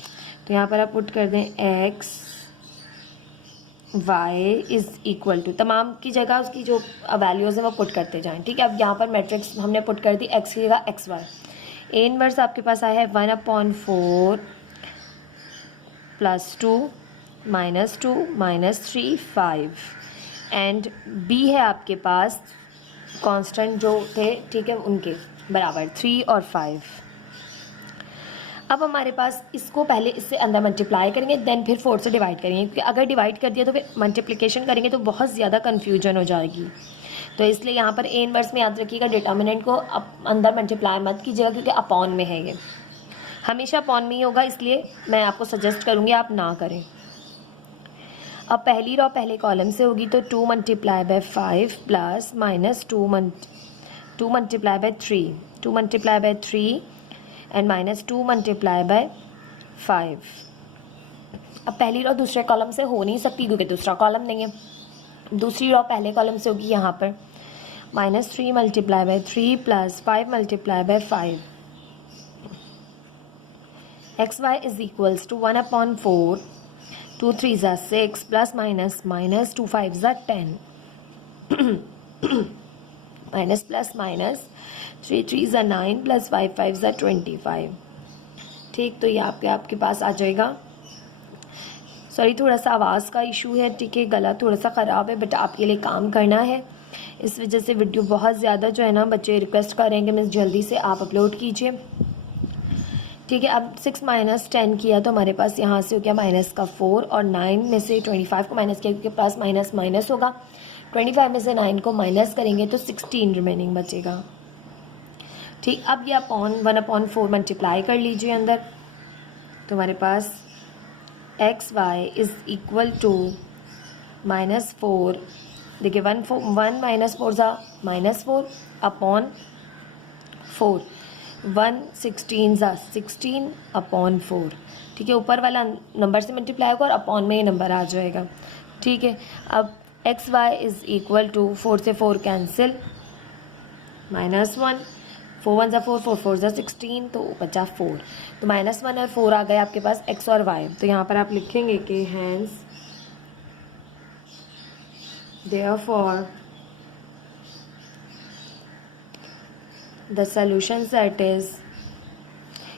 तो यहाँ पर आप पुट कर दें x y is equal to, तमाम की जगह उसकी जो वैल्यूज़ हैं वो पुट करते जाएं, ठीक है। अब यहाँ पर मैट्रिक्स हमने पुट कर दी x की जगह x y। ए इनवर्स आपके पास आया है 1/4 +2 -2 -3 5 एंड बी है आपके पास कांस्टेंट जो थे, ठीक है, उनके बराबर 3 और 5। अब हमारे पास इसको पहले इससे अंदर मल्टीप्लाई करेंगे, देन फिर 4 से डिवाइड करेंगे, क्योंकि अगर डिवाइड कर दिया तो फिर मल्टीप्लिकेशन करेंगे तो बहुत ज़्यादा कन्फ्यूजन हो जाएगी। तो इसलिए यहाँ पर ए इनवर्स में याद रखिएगा डिटर्मिनेंट को अंदर मल्टीप्लाई मत कीजिएगा, क्योंकि अपॉन में है, ये हमेशा अपॉन में ही होगा, इसलिए मैं आपको सजेस्ट करूँगी आप ना करें। अब पहली रो पहले कॉलम से होगी, तो 2 multiply by 5 plus minus 2 multiply by 3, 2 multiply by 3 and minus 2 multiply by 5। अब पहली रो दूसरे कॉलम से हो नहीं सकती, क्योंकि दूसरा कॉलम नहीं है। दूसरी रो पहले कॉलम से होगी, यहाँ पर minus 3 multiply by 3 plus 5 multiply by 5। X y is equals to 1/4, 2 3 ज़ा 6 प्लस माइनस माइनस 2 5 ज़ा 10 माइनस प्लस माइनस 3 3 ज़ा 9 प्लस 5 5 ज़ा 25। ठीक, तो ये आपके पास आ जाएगा। सॉरी, थोड़ा सा आवाज़ का इशू है, ठीक है, गला थोड़ा सा ख़राब है, बट आपके लिए काम करना है, इस वजह से वीडियो बहुत ज़्यादा जो है ना बच्चे रिक्वेस्ट करेंगे मैं जल्दी से आप अपलोड कीजिए। ठीक है, अब 6 माइनस 10 किया तो हमारे पास यहाँ से हो गया माइनस का 4, और 9 में से 25 को माइनस किया, क्योंकि प्लस माइनस माइनस होगा। 25 में से 9 को माइनस करेंगे तो 16 रिमेनिंग बचेगा। ठीक, अब ये अपॉन 1/4 मल्टीप्लाई कर लीजिए अंदर, तो हमारे पास X Y is equal to -4, देखिए 1 माइनस 4 ज़ा -4 अपॉन 4, 1 16 ज़ा 16 अपॉन 4। ठीक है, ऊपर वाला नंबर से मल्टीप्लाई होगा और अपॉन में ये नंबर आ जाएगा। ठीक है, अब x Y is equal to 4 से 4 कैंसिल, -1, 4 1 ज़ा 4, 4 4 ज़ा 16, तो बचा 4। तो -1 और 4 आ गए आपके पास एक्स और वाई। तो यहाँ पर आप लिखेंगे कि hence therefore the solution set is,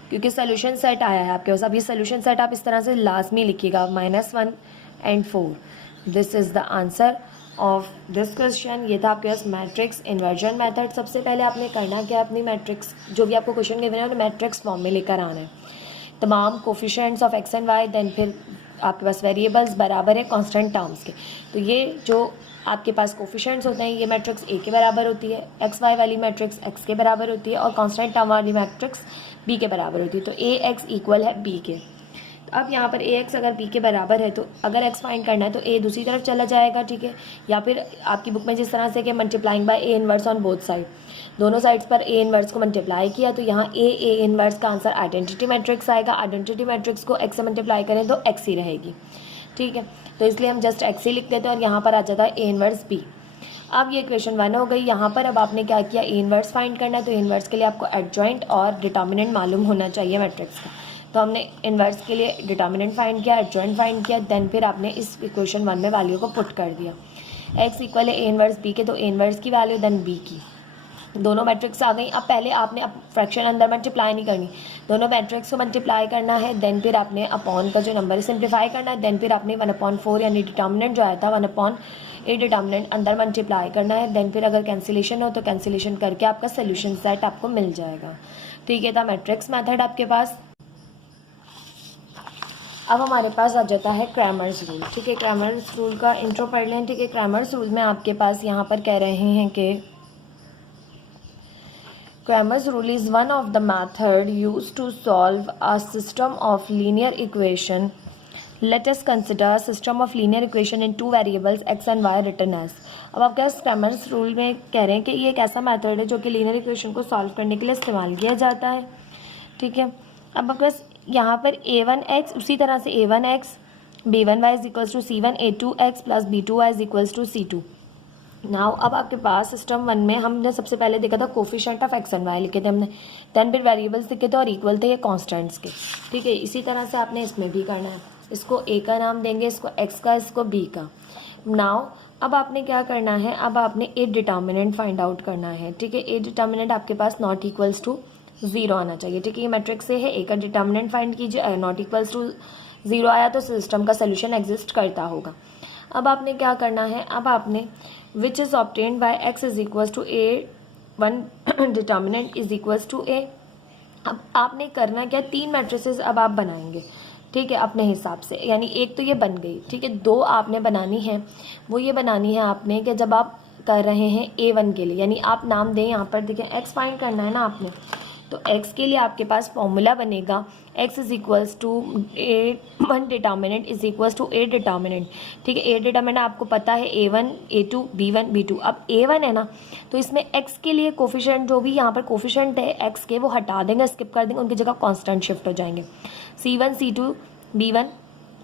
क्योंकि सोल्यूशन सेट आया है आपके पास, अब ये सोल्यूशन सेट आप इस तरह से लाजमी लिखिएगा, -1 and 4। This is the answer of this question. ये था आपके पास मैट्रिक्स इन्वर्जन मेथड। सबसे पहले आपने करना क्या, अपनी मैट्रिक्स जो भी आपको क्वेश्चन गिवन है उन्हें मैट्रिक्स फॉर्म में लेकर आना है, तमाम coefficients of x and y, then फिर आपके पास वेरिएबल्स बराबर है कांस्टेंट टर्म्स के। तो ये जो आपके पास कोफिशिएंट्स होते हैं, ये मैट्रिक्स ए के बराबर होती है, एक्स वाई वाली मैट्रिक्स एक्स के बराबर होती है, और कांस्टेंट टर्म वाली मैट्रिक्स बी के बराबर होती है। तो ए एक्स इक्वल है बी के। तो अब यहाँ पर ए एक्स अगर बी के बराबर है, तो अगर एक्स फाइंड करना है तो ए दूसरी तरफ चला जाएगा। ठीक है, या फिर आपकी बुक में जिस तरह से कि multiplying by A inverse on both side, दोनों साइड्स पर ए इनवर्स को मल्टीप्लाई किया, तो यहाँ ए इनवर्स का आंसर आइडेंटिटी मैट्रिक्स आएगा। आइडेंटिटी मैट्रिक्स को एक्स से मल्टीप्लाई करें तो एक्स ही रहेगी। ठीक है, तो इसलिए हम जस्ट एक्स ही लिख देते हैं और यहाँ पर आ जाता है ए इनवर्स बी। अब ये इक्वेशन 1 हो गई। यहाँ पर अब आपने क्या किया, ए इनवर्स फाइंड करना है, तो ए इनवर्स के लिए आपको एडजॉइंट और डिटर्मिनेंट मालूम होना चाहिए मैट्रिक्स का। तो हमने इनवर्स के लिए डिटर्मिनेंट फाइंड किया, एडजॉइंट फाइंड किया, देन फिर आपने इस इक्वेशन 1 में वैल्यू को पुट कर दिया। एक्स इक्वल है ए इनवर्स बी के, तो ए इनवर्स की वैल्यू देन बी की, दोनों मैट्रिक्स आ गई। अब पहले आपने फ्रैक्शन अंदर मल्टीप्लाई नहीं करनी, दोनों मैट्रिक्स को मल्टीप्लाई करना है, देन फिर आपने अपॉन का जो नंबर है सिंप्लीफाई करना है, देन फिर आपने 1/4 यानी डिटर्मिनेंट जो आया था 1/a डिटर्मिनेंट अंदर मल्टीप्लाई करना है, देन फिर अगर कैंसिलेशन हो तो कैंसिलेशन करके आपका सोल्यूशन सेट आपको मिल जाएगा। ठीक है, था मैट्रिक्स मेथड आपके पास। अब हमारे पास आ जाता है क्रैमर्स रूल। ठीक है, क्रैमर्स रूल का इंट्रो पढ़ लें। ठीक है, क्रैमर्स रूल में आपके पास यहाँ पर कह रहे हैं कि Cramer's rule is one of the method used to solve a system of linear equation. Let us consider a system of linear equation in two variables x and y written as. अब आपके पास Cramer's rule में कह रहे हैं कि ये एक ऐसा मेथड है जो कि लीनियर इक्वेशन को सॉल्व करने के लिए इस्तेमाल किया जाता है। ठीक है, अब आपके पास यहाँ पर a1x उसी तरह से a1x b1y is equals to c1 a2x plus b2y is equals to c2। Now अब आपके पास सिस्टम 1 में हमने सबसे पहले देखा था coefficient of x and y लिखे थे हमने, देन फिर वेरिएबल्स लिखे थे और इक्वल थे ये कांस्टेंट्स के। ठीक है, इसी तरह से आपने इसमें भी करना है, इसको ए का नाम देंगे, इसको एक्स का, इसको बी का। नाउ अब आपने क्या करना है, अब आपने ए डिटर्मिनेंट फाइंड आउट करना है। ठीक है, ए डिटर्मिनेंट आपके पास नॉट इक्वल्स टू 0 आना चाहिए। ठीक है, ये मैट्रिक्स से है, ए का डिटर्मिनेंट फाइंड कीजिए, नॉट इक्वल्स टू 0 आया तो सिस्टम का सोल्यूशन एग्जिस्ट करता होगा। अब आपने क्या करना है, अब आपने which is obtained by x is equals to a 1 determinant is equals to a अब आपने करना क्या, 3 मैट्रिसेस अब आप बनाएंगे, ठीक है, अपने हिसाब से। यानी एक तो ये बन गई, ठीक है, 2 आपने बनानी है। वो ये बनानी है आपने कि जब आप कर रहे हैं A1 के लिए, यानी आप नाम दें यहाँ पर, देखिए x फाइंड करना है ना आपने, तो x के लिए आपके पास फॉर्मूला बनेगा x is equals to A1 determinant is equals to A determinant, ठीक है। A डिटर्मिनेंट आपको पता है A1 A2 B1 B2। अब A1 है ना, तो इसमें x के लिए कोफिशिएंट, जो भी यहाँ पर कोफिशिएंट है x के, वो हटा देंगे, स्किप कर देंगे, उनकी जगह कांस्टेंट शिफ्ट हो जाएंगे, C1 C2 B1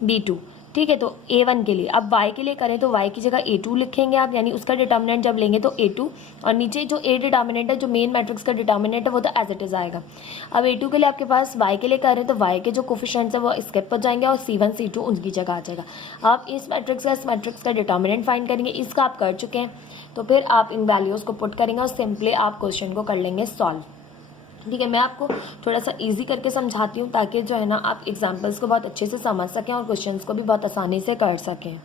B2, ठीक है। तो A1 के लिए, अब y के लिए करें तो y की जगह A2 लिखेंगे आप, यानी उसका डिटर्मिनेंट जब लेंगे तो A2, और नीचे जो A डिटर्मिनेंट है, जो मेन मैट्रिक्स का डिटर्मिनेंट है, वो तो एज इट इज आएगा। अब A2 के लिए आपके पास y के लिए कर रहे हैं तो y के जो कोफिशिएंट्स है वो स्किप हो जाएंगे और C1 C2 उनकी जगह आ जाएगा। आप इस मैट्रिक्स का डिटर्मिनेंट फाइंड करेंगे, इसका आप कर चुके हैं, तो फिर आप इन वैल्यूज़ को पुट करेंगे और सिंपली आप क्वेश्चन को कर लेंगे सॉल्व, ठीक है। मैं आपको थोड़ा सा इजी करके समझाती हूँ ताकि जो है ना आप एग्जांपल्स को बहुत अच्छे से समझ सकें और क्वेश्चंस को भी बहुत आसानी से कर सकें।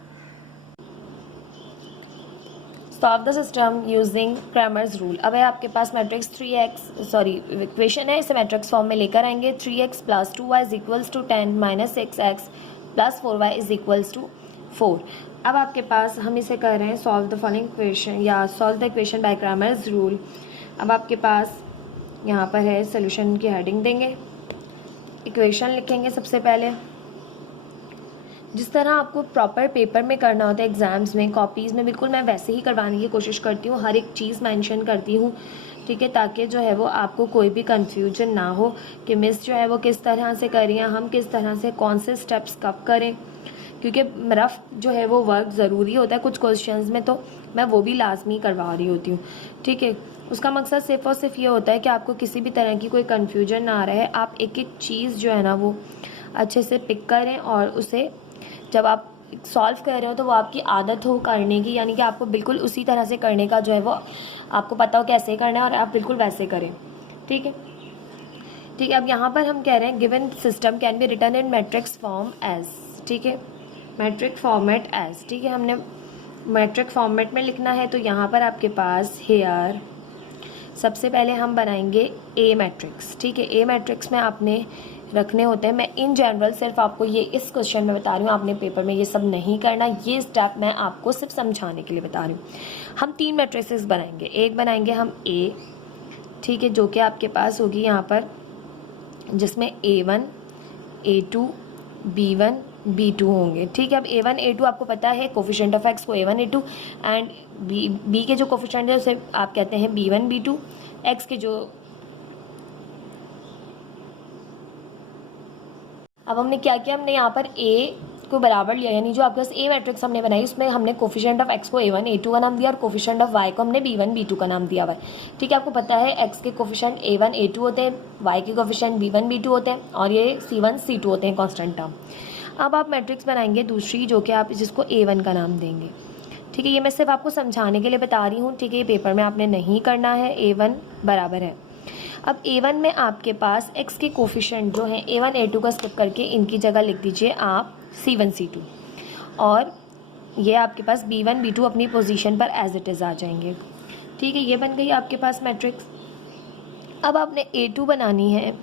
Solve the system using Cramer's rule. अब है आपके पास मैट्रिक्स इक्वेशन है, इसे मैट्रिक्स फॉर्म में लेकर आएंगे। 3x + 2y is equals to 10 - 6x + 4y is equals to 4। अब आपके पास हम इसे कर रहे हैं सॉल्व द फॉलोइंग इक्वेशन या solve the equation by Cramer's rule. अब आपके पास यहाँ पर है सोल्यूशन की हेडिंग देंगे, इक्वेशन लिखेंगे सबसे पहले। जिस तरह आपको प्रॉपर पेपर में करना होता है एग्ज़ाम्स में, कॉपीज़ में, बिल्कुल मैं वैसे ही करवाने की कोशिश करती हूँ, हर एक चीज़ मेंशन करती हूँ, ठीक है, ताकि जो है वो आपको कोई भी कंफ्यूजन ना हो कि मिस जो है वो किस तरह से करें या हम किस तरह से कौन से स्टेप्स कब करें, क्योंकि रफ जो है वो वर्क ज़रूरी होता है कुछ क्वेश्चंस में, तो मैं वो भी लाजमी करवा रही होती हूँ, ठीक है। उसका मकसद सिर्फ और सिर्फ ये होता है कि आपको किसी भी तरह की कोई कन्फ्यूजन ना रहे, आप एक एक चीज़ जो है ना वो अच्छे से पिक करें और उसे जब आप सॉल्व कर रहे हो तो वो आपकी आदत हो करने की, यानी कि आपको बिल्कुल उसी तरह से करने का जो है वो आपको पता हो कैसे करना है और आप बिल्कुल वैसे करें, ठीक है। ठीक है, अब यहाँ पर हम कह रहे हैं given system can be written in matrix form as, ठीक है, मैट्रिक फॉर्मेट एज, ठीक है। हमने मैट्रिक फॉर्मेट में लिखना है, तो यहाँ पर आपके पास हेयर सबसे पहले हम बनाएंगे ए मैट्रिक्स, ठीक है। ए मैट्रिक्स में आपने रखने होते हैं, मैं इन जनरल सिर्फ आपको ये इस क्वेश्चन में बता रही हूँ, आपने पेपर में ये सब नहीं करना, ये स्टेप मैं आपको सिर्फ समझाने के लिए बता रही हूँ। हम 3 मैट्रिसेस बनाएंगे, एक बनाएंगे हम ए, ठीक है, जो कि आपके पास होगी यहाँ पर, जिसमें A1 A2 B1 B2 होंगे, ठीक है। अब A1 A2 आपको पता है कोफिशिएंट ऑफ x को A1 A2 एंड B के जो कोफिशिएंट है उसे आप कहते हैं B1 B2, x के जो, अब हमने क्या किया, हमने यहाँ पर A को बराबर लिया, यानी जो आपके पास A मैट्रिक्स हमने बनाई उसमें हमने कोफिशिएंट ऑफ x को A1 A2 का नाम दिया और कोफिशिएंट ऑफ y को हमने B1 B2 का नाम दिया हुआ है, ठीक है। आपको पता है x के कोफिशिएंट A1 A2 होते हैं, y के कोफिशिएंट B1 B2 होते हैं और ये C1 C2 होते हैं कांस्टेंट टर्म। अब आप मैट्रिक्स बनाएंगे दूसरी, जो कि आप जिसको A1 का नाम देंगे, ठीक है। ये मैं सिर्फ आपको समझाने के लिए बता रही हूँ, ठीक है, ये पेपर में आपने नहीं करना है। A1 बराबर है, अब A1 में आपके पास x के कोफिशिएंट जो हैं A1 A2 का स्किप करके इनकी जगह लिख दीजिए आप C1 C2, और ये आपके पास B1 B2 अपनी पोजीशन पर एज इट इज़ आ जाएंगे, ठीक है। ये बन गई आपके पास मैट्रिक्स। अब आपने A2 बनानी है,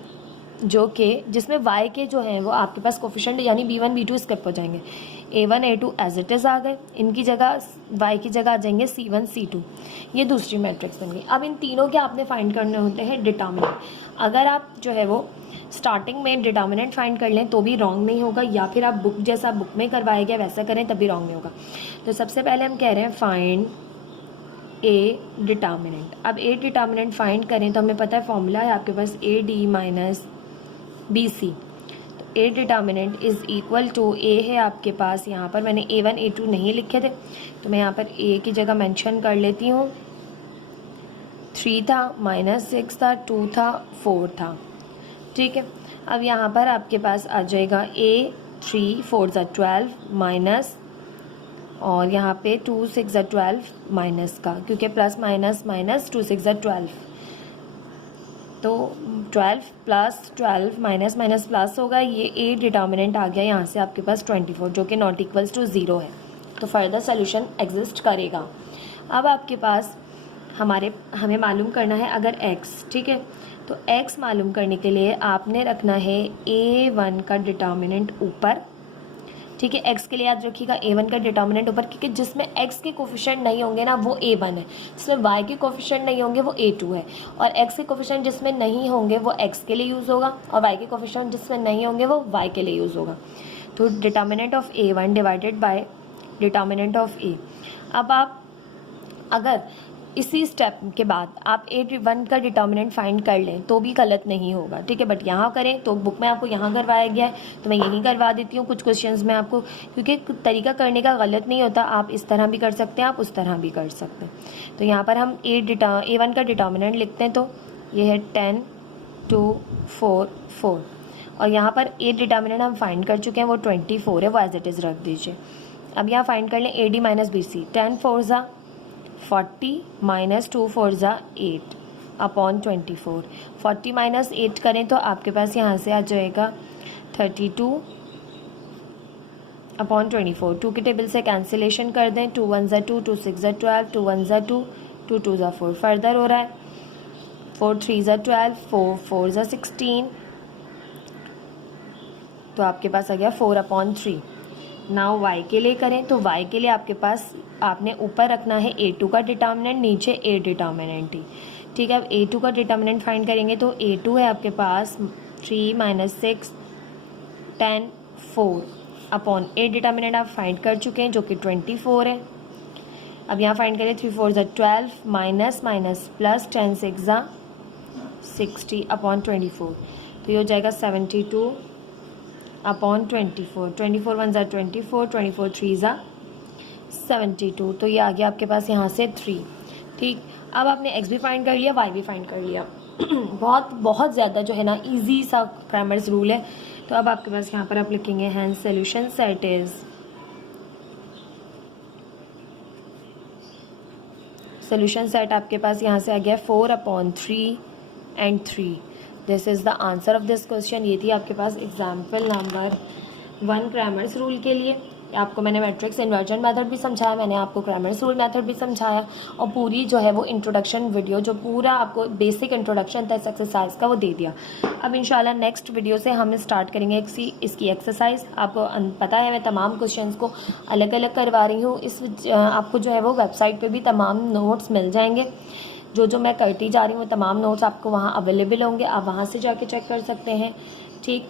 जो कि जिसमें y के जो हैं वो आपके पास कोफिशिएंट यानी B1 B2 स्किप हो जाएंगे, A1 A2 as it is आ गए, इनकी जगह y की जगह आ जाएंगे C1 C2, ये दूसरी मैट्रिक्स बन गई। अब इन तीनों के आपने फाइंड करने होते हैं डिटर्मिनेंट। अगर आप जो है वो स्टार्टिंग में डिटर्मिनेंट फाइंड कर लें तो भी रॉन्ग नहीं होगा, या फिर आप बुक जैसा बुक में करवाया गया वैसा करें तब भी रॉन्ग नहीं होगा। तो सबसे पहले हम कह रहे हैं फाइंड ए डिटर्मिनेंट। अब ए डिटर्मिनेंट फाइंड करें तो हमें पता है फॉर्मूला है आपके पास AD - BC, तो A determinant is equal to, A है आपके पास, यहाँ पर मैंने A1 A2 नहीं लिखे थे तो मैं यहाँ पर ए की जगह मेंशन कर लेती हूँ, 3 था -6 था 2 था 4 था, ठीक है। अब यहाँ पर आपके पास आ जाएगा A3 4 = 12 माइनस, और यहाँ पे 2 6 = 12 माइनस का, क्योंकि प्लस माइनस माइनस 2 6 = 12, तो 12 + 12 माइनस माइनस प्लस होगा, ये ए डिटर्मिनेंट आ गया यहाँ से आपके पास 24, जो कि नॉट इक्वल्स टू 0 है, तो फर्दर सोल्यूशन एग्जिस्ट करेगा। अब आपके पास हमें मालूम करना है अगर x, ठीक है, तो x मालूम करने के लिए आपने रखना है a1 का डिटर्मिनेंट ऊपर, ठीक है। x के लिए याद रखिएगा a1 का डिटर्मिनेंट ऊपर, क्योंकि जिसमें x के कोफिशिएंट नहीं होंगे ना वो a1 है, जिसमें y के कोफिशिएंट नहीं होंगे वो a2 है, और x के कोफिशिएंट जिसमें नहीं होंगे वो x के लिए यूज़ होगा, और y के कोफिशिएंट जिसमें नहीं होंगे वो y के लिए यूज़ होगा। तो determinant of a1 divided by determinant of a। अब आप अगर इसी स्टेप के बाद आप a1 का डिटर्मिनेंट फाइंड कर लें तो भी गलत नहीं होगा, ठीक है। बट यहाँ करें तो बुक में आपको यहाँ करवाया गया है तो मैं यहीं करवा देती हूँ कुछ क्वेश्चंस में आपको, क्योंकि तरीका करने का गलत नहीं होता। आप इस तरह भी कर सकते हैं, आप उस तरह भी कर सकते हैं। तो यहाँ पर हम a1 का डिटर्मिनेंट लिखते हैं, तो ये है 10 2 4 4, और यहाँ पर a डिटर्मिनेंट हम फाइंड कर चुके हैं वो 24 है, वो एज इट इज़ रख दीजिए। अब यहाँ फाइंड कर लें ad माइनस bc, 10 4 ज़ा 40 माइनस 2 4 ज़ा 8 अपॉन 24। 40 माइनस 8 करें तो आपके पास यहाँ से आ जाएगा 32 अपॉन 24। 2 की टेबल से कैंसिलेशन कर दें, 2 1 ज़ा 2 2 6 ज़ा 12 2 1 ज़ा 2 2 2 ज़ा 4, फर्दर हो रहा है 4 3 ज़ा 12 4 4 ज़ा 16, तो आपके पास आ गया 4 अपॉन 3। नाउ y के लिए करें तो y के लिए आपके पास आपने ऊपर रखना है a2 का डिटर्मिनेंट, नीचे a डिटर्मिनेंट ही, ठीक है। अब a2 का डिटर्मिनेंट फाइंड करेंगे तो a2 है आपके पास 3 माइनस 6 10 4 अपॉन a डिटर्मिनेंट आप फाइंड कर चुके हैं जो कि 24 है। अब यहाँ फाइंड करें 3 4 ज़ा 12 माइनस माइनस प्लस 10 6 ज़ा 60 अपॉन 24, तो ये हो जाएगा 72 अपॉन 24। 24 1 ज़ा 24 24 3 ज़ा 72, तो ये आ गया आपके पास यहाँ से 3, ठीक। अब आपने x भी फाइंड कर लिया, y भी फाइंड कर लिया। बहुत ज़्यादा जो है ना इजी सा क्रैमर्स रूल है। तो अब आपके पास यहाँ पर आप लिखेंगे hence solution set is, solution set आपके पास यहाँ से आ गया 4 upon 3 and 3। This is the answer of this question. ये थी आपके पास एग्जाम्पल नंबर 1 क्रैमर्स रूल के लिए। आपको मैंने मैट्रिक्स इन्वर्जन मेथड भी समझाया, मैंने आपको क्रैमर्स रूल मेथड भी समझाया, और पूरी जो है वो इंट्रोडक्शन वीडियो जो पूरा आपको बेसिक इंट्रोडक्शन था इस एक्सरसाइज का वो दे दिया। अब इंशाल्लाह नेक्स्ट वीडियो से हम स्टार्ट करेंगे इसकी एक्सरसाइज। आपको पता है मैं तमाम क्वेश्चंस को अलग अलग करवा रही हूँ। आपको जो है वो वेबसाइट पर भी तमाम नोट्स मिल जाएंगे, जो मैं करती जा रही हूँ तमाम नोट्स आपको वहाँ अवेलेबल होंगे, आप वहाँ से जाके चेक कर सकते हैं, ठीक।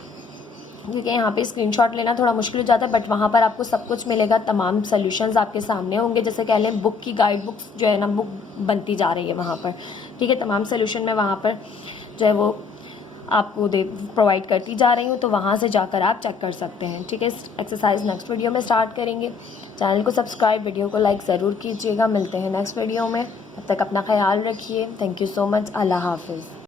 क्योंकि यहाँ पे स्क्रीनशॉट लेना थोड़ा मुश्किल हो जाता है, बट वहाँ पर आपको सब कुछ मिलेगा, तमाम सॉल्यूशंस आपके सामने होंगे। जैसे कह लें बुक की गाइड बुक्स जो है ना बुक बनती जा रही है वहाँ पर, ठीक है। तमाम सॉल्यूशन मैं वहाँ पर जो है वो आपको प्रोवाइड करती जा रही हूँ, तो वहाँ से जाकर आप चेक कर सकते हैं, ठीक है। एक्सरसाइज नेक्स्ट वीडियो में स्टार्ट करेंगे। चैनल को सब्सक्राइब, वीडियो को लाइक ज़रूर कीजिएगा। मिलते हैं नेक्स्ट वीडियो में, तब तक अपना ख्याल रखिए। Thank you so much. अल्लाह हाफिज़।